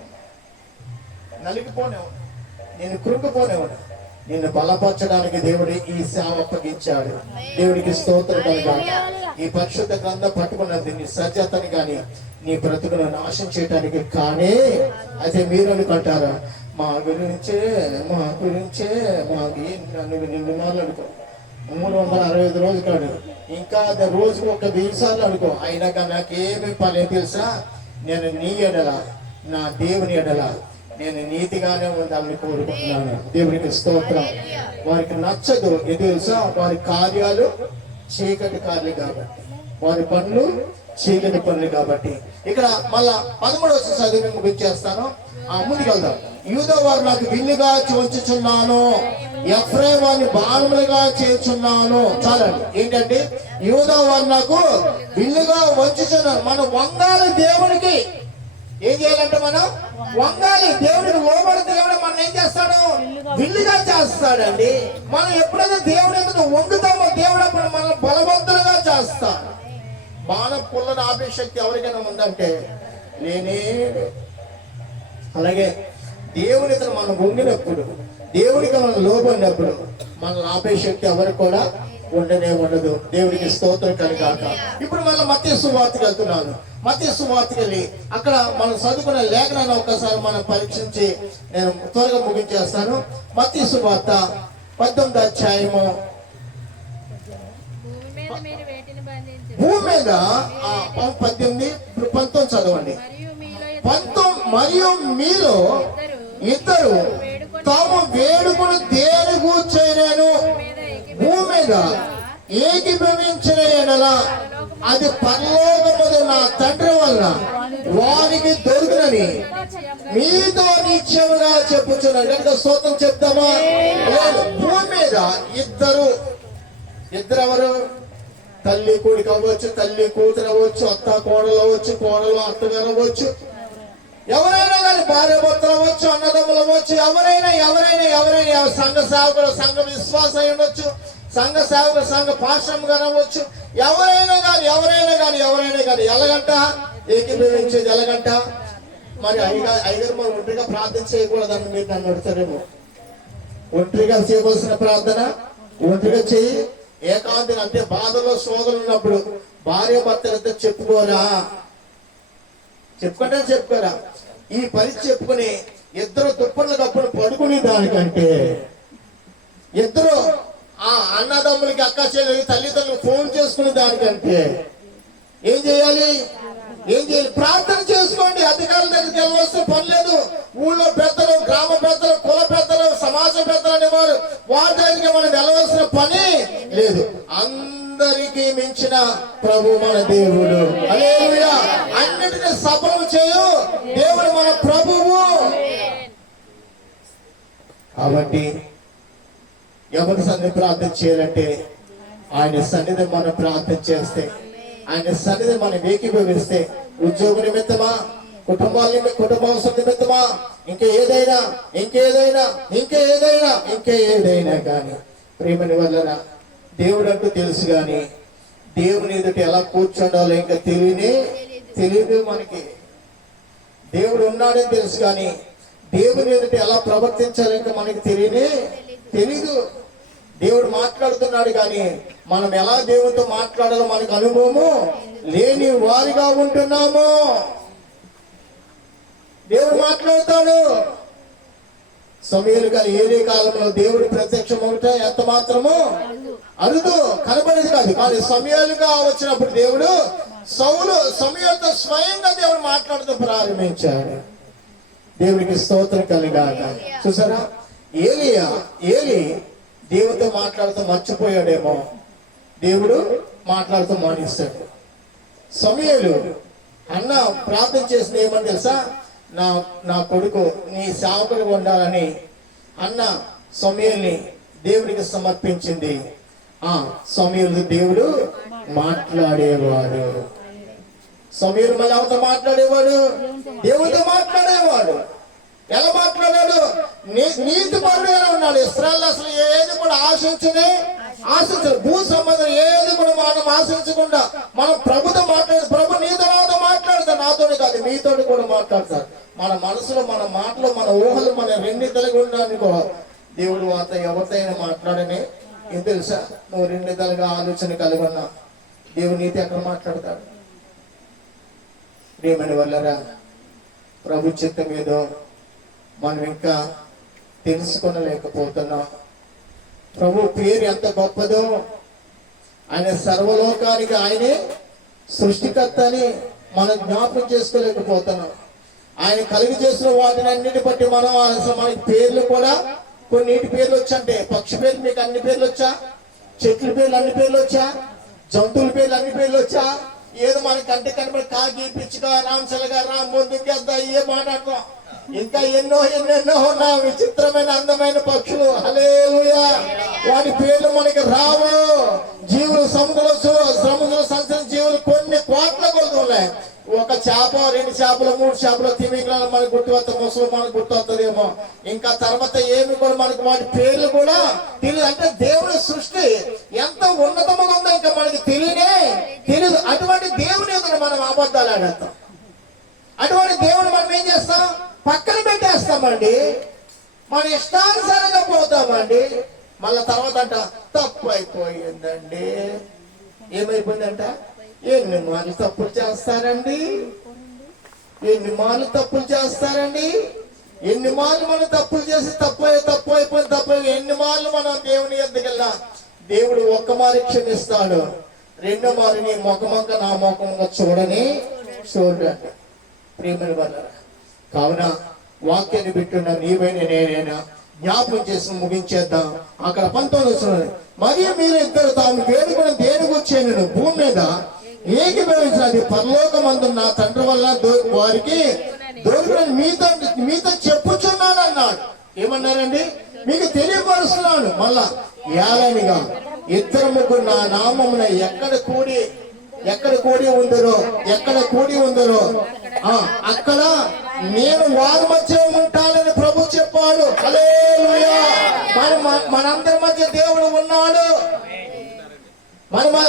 నలిగిపోనేవాడు, నేను కృంగిపోనేవాడు. నిన్ను బలపరచడానికి దేవుడు ఈ సేవ అప్పగించాడు. దేవుడికి స్తోత్రం కలగాలి. ఈ పరిశుద్ధ గ్రంథం పట్టుకున్నది నీ సత్యతని కానీ నీ బ్రతుకును నాశనం చేయడానికి కానీ. అయితే మీరు అనుకుంటారా, మా గురించే మాకు నిన్ను మాట్లాడుకో, 365 రోజులు కాదు, ఇంకా రోజుకు ఒక 1000 సార్లు అనుకో. అయినా కానీ నాకేమి పని తెలుసా, నేను నీ ఎడల, నా దేవుని ఎడల నేను నీతిగానే ఉండాలని కోరుకుంటున్నాను. దేవునికి స్తోత్రం. వారికి నచ్చదు, ఇది తెలుసా, వారి కార్యాలు చీకటి కార్యాలు కాబట్టి, వారి పనులు చీకటి పనులు కాబట్టి. ఇక్కడ మళ్ళా 13వ చదివి ముగించేస్తాను. ముందుకెళ్దాం. యూదా వారు నాకు విల్లుగా చూచుచున్నాను, ఎఫ్రాయిము వారిని బాణములుగా చేర్చున్నాను. చాలండి. ఏంటంటే, యూదా వారు నాకు విల్లుగా వంచుచున్నారు. మనం వంగాలి దేవునికి. ఏం చేయాలంటే మనం వంగాలి దేవుడికి. లోబడి దేవుడు మనం ఏం చేస్తాడు? విల్లుగా చేస్తాడండి. మనం ఎప్పుడైతే దేవుడి ఎందుకు వంగుతామో దేవుడు అప్పుడు మనం బలవంతులుగా చేస్తాడు. బాణం పుల్లని ఆపే శక్తి ఎవరికైనా ఉందంటే లేనే. అలాగే దేవునికి మనం వంగినప్పుడు, దేవునికి మనం లోబడినప్పుడు మనల్ని ఆపే శక్తి ఎవరికి కూడా ఉండనే ఉండదు. దేవునికి స్తోత్రం కలిగాక. ఇప్పుడు మళ్ళీ మత్తయి సువార్తకి వెళ్తున్నాను. మత్తయి సువార్తకి వెళ్ళి అక్కడ మనం చదువుకున్న లేఖనాన్ని ఒక్కసారి మనం పరీక్షించి నేను త్వరగా ముగించేస్తాను. మత్తయి సువార్త 18వ అధ్యాయము. భూమి మీద 18, 19 చదవండి. మరియు మీలో ఇద్దరు తాము వేడుకుని దేని కూర్చోలేను భూమి మీద ఏకీభవించిన ఎడల అది పరలోకములో నా తండ్రి వల్ల వారికి దొరుకునని మీతో నిశ్చయముగా చెప్పుచున్నాను. కనుక స్తోత్రం చెప్తామా? లేదు. భూమి మీద ఇద్దరు ఎవరు? తల్లి కొడుకు అవ్వచ్చు, తల్లి కూతురు అవ్వచ్చు, అత్త కోడలు అవ్వచ్చు, కోడలు అత్తగారు అవ్వచ్చు, ఎవరైనా కానీ భార్య భర్తలు అవ్వచ్చు, అన్నదమ్ములు అవ్వచ్చు, ఎవరైనా సంఘ సేవకుడు, సంఘ విశ్వాస అయి ఉండొచ్చు, సంఘ సేవకుడు, సంఘ పాశ్రమ గారు అవ్వచ్చు, ఎవరైనా కానీ ఎలాగంట ఏకీభవించేది ఎలాగంట? మరి అయ్యగారు మనం ఒంటరిగా ప్రార్థన చేయకూడదని మీరు నన్ను అడుగుతారేమో. ఒంటరిగా చేయవలసిన ప్రార్థన ఒంటరిగా చేయి. ఏకాంతిని అంటే బాధలో శోధనలు ఉన్నప్పుడు భార్య భర్తలతో చెప్పుకోరా ఈ పని చెప్పుకుని ఇద్దరు దుప్పట్ల కప్పులు పడుకునే దానికంటే, ఇద్దరు ఆ అన్నదమ్ములకి, అక్క చెల్లెలకి, తల్లిదండ్రులకు ఫోన్ చేసుకునే దానికంటే ఏం చేయాలి? ప్రార్థన చేసుకోండి. అధికారుల దగ్గరికి వెళ్ళవలసిన పని లేదు. ఊళ్ళో పెద్దలు, గ్రామ పెద్దలు, కుల పెద్దలు, సమాజ పెద్దలు అనేవారు, వారి దగ్గరికి మనం వెళ్ళవలసిన పని లేదు. అందరికీ మించిన ప్రభు మన దేవుడు. హల్లెలూయా. అన్నిటిని సఫలం చేయు దేవుడు మన ప్రభువు. కాబట్టి ఎవరి సన్నిధి ప్రార్థన చేయాలంటే ఆయన సన్నిధి మనం ప్రార్థన చేస్తే, ఆయన సన్నిధి మనం ఏకీభవిస్తే, ఉద్యోగ నిమిత్తమా, కుటుంబ నిమిత్తమా, ఇంకేదైనా కానీ ప్రేమని వలన దేవుడు అంటూ తెలుసు, కానీ దేవుని ఎదుట ఎలా కూర్చుండాలో ఇంకా తెలియదు మనకి. దేవుడు ఉన్నాడని తెలుసు, కానీ దేవుని ఎదుట ఎలా ప్రవర్తించాలో ఇంకా మనకి తెలీదు. దేవుడు మాట్లాడుతున్నాడు, కానీ మనం ఎలా దేవుడితో మాట్లాడాలో మనకు అనుభవము లేని వారిగా ఉంటున్నాము. దేవుడు మాట్లాడతాడు. సమూయేలు గారు ఏలీ కాలంలో దేవుడు ప్రత్యక్షం అవుతా ఎంత మాత్రము అరుదు, కనబడేది కాదు. కానీ సమూయేలుగా వచ్చినప్పుడు దేవుడు సమూయేలుతో స్వయంగా దేవుడు మాట్లాడుతూ ప్రారంభించాడు. దేవుడికి స్తోత్రం కలిగాక. చూసారా, ఏలీ దేవుడితో మాట్లాడుతూ మర్చిపోయాడేమో, దేవుడు మాట్లాడుతూ మానేస్తాడు. సమూయేలు అన్న ప్రార్థన చేసిన ఏమని తెలుసా? నా కొడుకు నీ సేవకుడిగా ఉండాలని అన్న సమూయేలుని దేవుడికి సమర్పించింది. సమూయేలు దేవుడు మాట్లాడేవాడు. సమూయేలు మళ్ళీ అవతో మాట్లాడేవాడు, దేవుడితో మాట్లాడేవాడు. ఎలా మాట్లాడాడు? నీతి పరుడుగానే ఉన్నాడు. ఇశ్రాయేలు అసలు ఏది కూడా ఆశించదు. భూ సంబంధం ఏది కూడా మనం ఆశించకుండా మనం ప్రభుతో ప్రభు నీ తర్వాత మాట్లాడతాడు. నాతోనే కాదు, మీతోటి కూడా మాట్లాడతాడు. మన మనసులో, మన మాటలు, మన ఊహలు మన రెండితలుగా ఉండడానికో దేవుడు ఎవరితోనైనా మాట్లాడని ఏం తెలుసా? నువ్వు రెండితలుగా ఆలోచన కలిగి ఉన్నా దేవుడు నీతో ఎక్కడ మాట్లాడతాడు? ప్రియమైన వల్లరా, ప్రభు చిత్తం ఏదో మనం ఇంకా తెలుసుకొనలేకపోతున్నాం. ప్రభు పేరు ఎంత గొప్పదో, ఆయన సర్వలోకానికి ఆయనే సృష్టికర్త అని మనం జ్ఞాపకం చేసుకోలేకపోతున్నాం. ఆయన కలిగి చేసిన వాటిని అన్నిటి బట్టి మనం అసలు మనకి పేర్లు కూడా కొన్నిటి పేర్లు వచ్చంటే, పక్షి పేర్లు మీకు అన్ని పేర్లు వచ్చా? చెట్ల పేర్లు అన్ని పేర్లు వచ్చా? జంతువుల పేర్లు అన్ని పేర్లు వచ్చా? ఏదో మన కంటి కనబడి కాకి, పిచ్చుక, రామచలగా, రామ్మోందు, గద్ద ఏ మాట్లాడుతాం. ఇంకా ఎన్నెన్నో ఉన్నాయి విచిత్రమైన అందమైన పక్షులు. హల్లెలూయా. వాటి పేర్లు మనకి రావు. జీవులు సముద్ర సంచరణ జీవులు కొన్ని కోట్ల కొలత ఉన్నాయి. ఒక చేప, 2 చేపలు, 3 చేపలు తిమింగలాలు మనకు గుర్తువస్తుంది, ముసలు మనకు గుర్తొస్తుందేమో. ఇంకా తర్వాత ఏమి కూడా మనకు వాటి పేర్లు కూడా తెలియదు. అంటే దేవుని సృష్టి ఎంత ఉన్నతముగా ఉందో ఇంకా మనకి తెలియదు. అటువంటి దేవుని ఎదుట మనం అబద్ధాలు ఆడేస్తాం. అటువంటి దేవుడు మనం ఏం చేస్తాం? పక్కన పెట్టేస్తామండి. మన ఇష్టానుసారంగా పోతామండి. మళ్ళా తర్వాత అంట తప్పు అయిపోయిందండి. ఏమైపోయిందంట? ఎన్ని మార్లు తప్పులు చేస్తారండి, ఎన్ని మార్లు తప్పులు చేస్తారండి, ఎన్ని మార్లు మనం తప్పులు చేసి తప్పు అయిపోయింది. ఎన్ని మార్లు మనం దేవుని ఎద్దకెళ్ళా దేవుడు ఒక్క మారి క్షమిస్తాడు, 2వ మారి నీ ముఖమంక నా ముఖంగా చూడండి. ప్రియమైన వాళ్ళారా, కావున వాక్యాన్ని పెట్టున్న నీవైనా నేనైనా జ్ఞాపకం చేసి ముగించేద్దాం. అక్కడ 19 మరియు మీరు ఇద్దరు తాము వేడుకుని దేని గురించి భూమి మీద ఏకీభవించినది పరలోకమందు నా తండ్రి వల్ల వారికి దొరికిన మీతో చెప్పుచున్నాను అన్నాడు. ఏమన్నారండి? మీకు తెలియపరుస్తున్నాను. మళ్ళా ఏలనిగా 2-3 నా నామమున ఎక్కడ కూడి ఉందరో అక్కడ నేను వారి మధ్య ఉంటానని ప్రభు చెప్పాడు. హల్లెలూయా. మనందరి మధ్య దేవుడు ఉన్నాడు.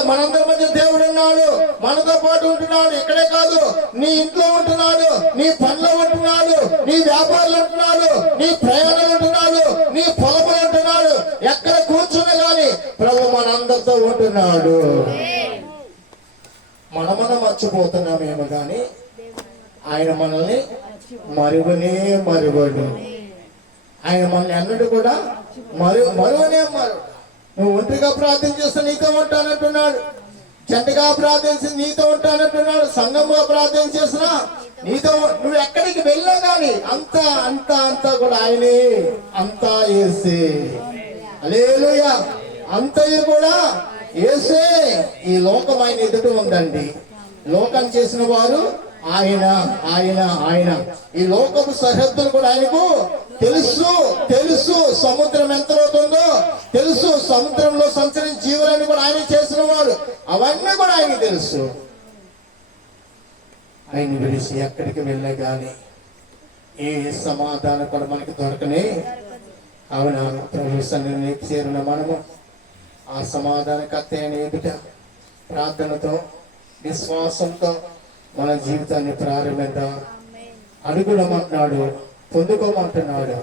మనందరి మధ్య దేవుడు ఉన్నాడు, మనతో పాటు ఉంటున్నాడు. ఇక్కడే కాదు, నీ ఇంట్లో ఉంటున్నాడు, నీ పనిలో ఉంటున్నాడు, నీ వ్యాపారాలు ఉంటున్నాడు, నీ ప్రయాణాలు ఉంటున్నాడు, నీ పొలములు ఉంటున్నాడు. ఎక్కడ కూర్చున్నా గాని ప్రభు మనందరితో ఉంటున్నాడు. మనం మర్చిపోతున్నామేమో గాని ఆయన మనల్ని మరువడు. ఆయన మనల్ని అన్నట్టు కూడా మరువడు. నువ్వు ఒంటిగా ప్రార్థన చేస్తే నీతో ఉంటానంటున్నాడు, జంటగా ప్రార్థించి నీతో ఉంటానంటున్నాడు, సంఘంగా ప్రార్థన చేసినా నీతో. నువ్వు ఎక్కడికి వెళ్ళా గాని అంతా కూడా ఆయనే, అంతా యేసే. హల్లెలూయా. అంతయు కూడా యేసే. ఈ లోకం ఆయన ఎదుట ఉందండి. లోకం చేసిన వారు ఆయన. ఈ లోకపు సరిహద్దులు కూడా ఆయనకు తెలుసు. సముద్రం ఎంత అవుతుందో తెలుసు. సముద్రంలో సంచరించే జీవులని కూడా ఆయన చేసిన వాడు. అవన్నీ కూడా ఆయనకు తెలుసు. ఆయన విడిచి ఎక్కడికి వెళ్ళే గాని ఏ సమాధానం కూడా మనకి దొరకనే. అవునా? ప్రభు సన్నిధికి చేరిన మనము ఆ సమాధానకర్త అయిన ఎదుట ప్రార్థనతో, విశ్వాసంతో మన జీవితాన్ని ప్రారంభిద్దాం. అడుగుడమంటున్నాడు, పొందుకోమంటున్నాడు.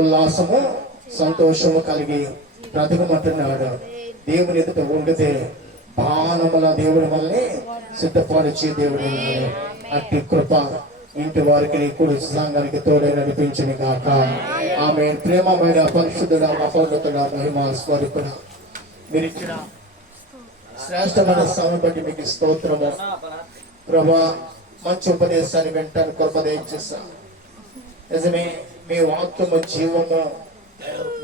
ఉల్లాసము, సంతోషము కలిగి బ్రతకమంటున్నాడు. దేవుని ఎదుట ఉండితే బాణముల దేవుడు మనల్ని సిద్ధపరిచే దేవుడు ఉన్నాడు. అట్టి కృప ఇంటి వారికి కూడా సంఘానికి తోడే నడిపించును గాక. ఆమేన్. ప్రేమమైన పరిశుద్ధుడా, మహోన్నతుడా, మహిమా స్వరూపుడా, మీరు ఇచ్చిన శ్రేష్టమైన సమయం బట్టి మీకు స్తోత్రము ప్రభా. మంచి ఉపదేశాన్ని వింటాను కృప దయచేసా. నిజమే, మీ వాక్యము జీవము,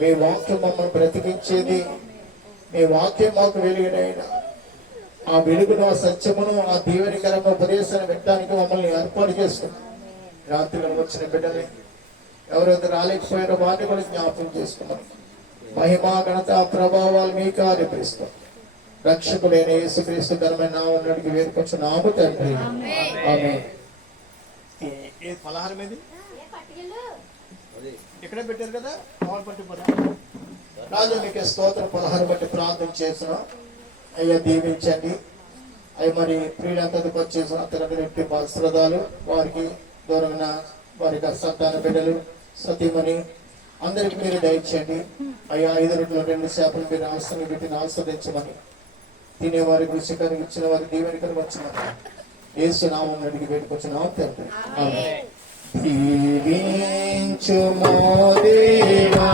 మీ వాక్యం మమ్మల్ని బ్రతికించేది, మీ వాక్యం మాకు వెలుగునైనా ఆ వెలుగును, ఆ సత్యమును, ఆ దీవెనకరమైన ఉపదేశాన్ని వినడానికి మమ్మల్ని ఏర్పాటు చేసుకున్నాం. రాత్రిలో వచ్చిన బిడ్డని ఎవరైతే రాలేకపోయినా వారిని కూడా జ్ఞాపకం చేసుకున్నాం. మహిమా ఘనత ప్రభావాలు మీకు ఆరోపిస్తాం. రక్షకుడైన యేసుక్రీస్తు ఘనమైన నామమున అడిగి వేడుకొంచున్నాము తండ్రి. ఆమేన్. ఏ పలహారం ఏది ఇక్కడే పెట్టారు కదా, రాజు మీకు స్తోత్ర. పలహారం బట్టి ప్రార్థన చేస్తున్నాం. అయ్యా దీవించండి. అవి మరి ప్రియులంతకు వచ్చేసిన అత్తగట్టి వస్త్రదాలు, వారికి దూరమైన వారి సంతాన బిడ్డలు, సతీమణి అందరికి మీరు దయచేయండి. అయ్యా 5 రొట్టెలు 2 చేపలు మీరు ఆశ్రమం పెట్టిన ఆస్వాదించమని, తినేవారికి రుచికరికి ఇచ్చిన వారి దీవెనికలు వచ్చమని యేసు నామమున అడిగి వేడుకొచ్చున్నాం తండ్రి. ఆమేన్. దీవించుమో దేవా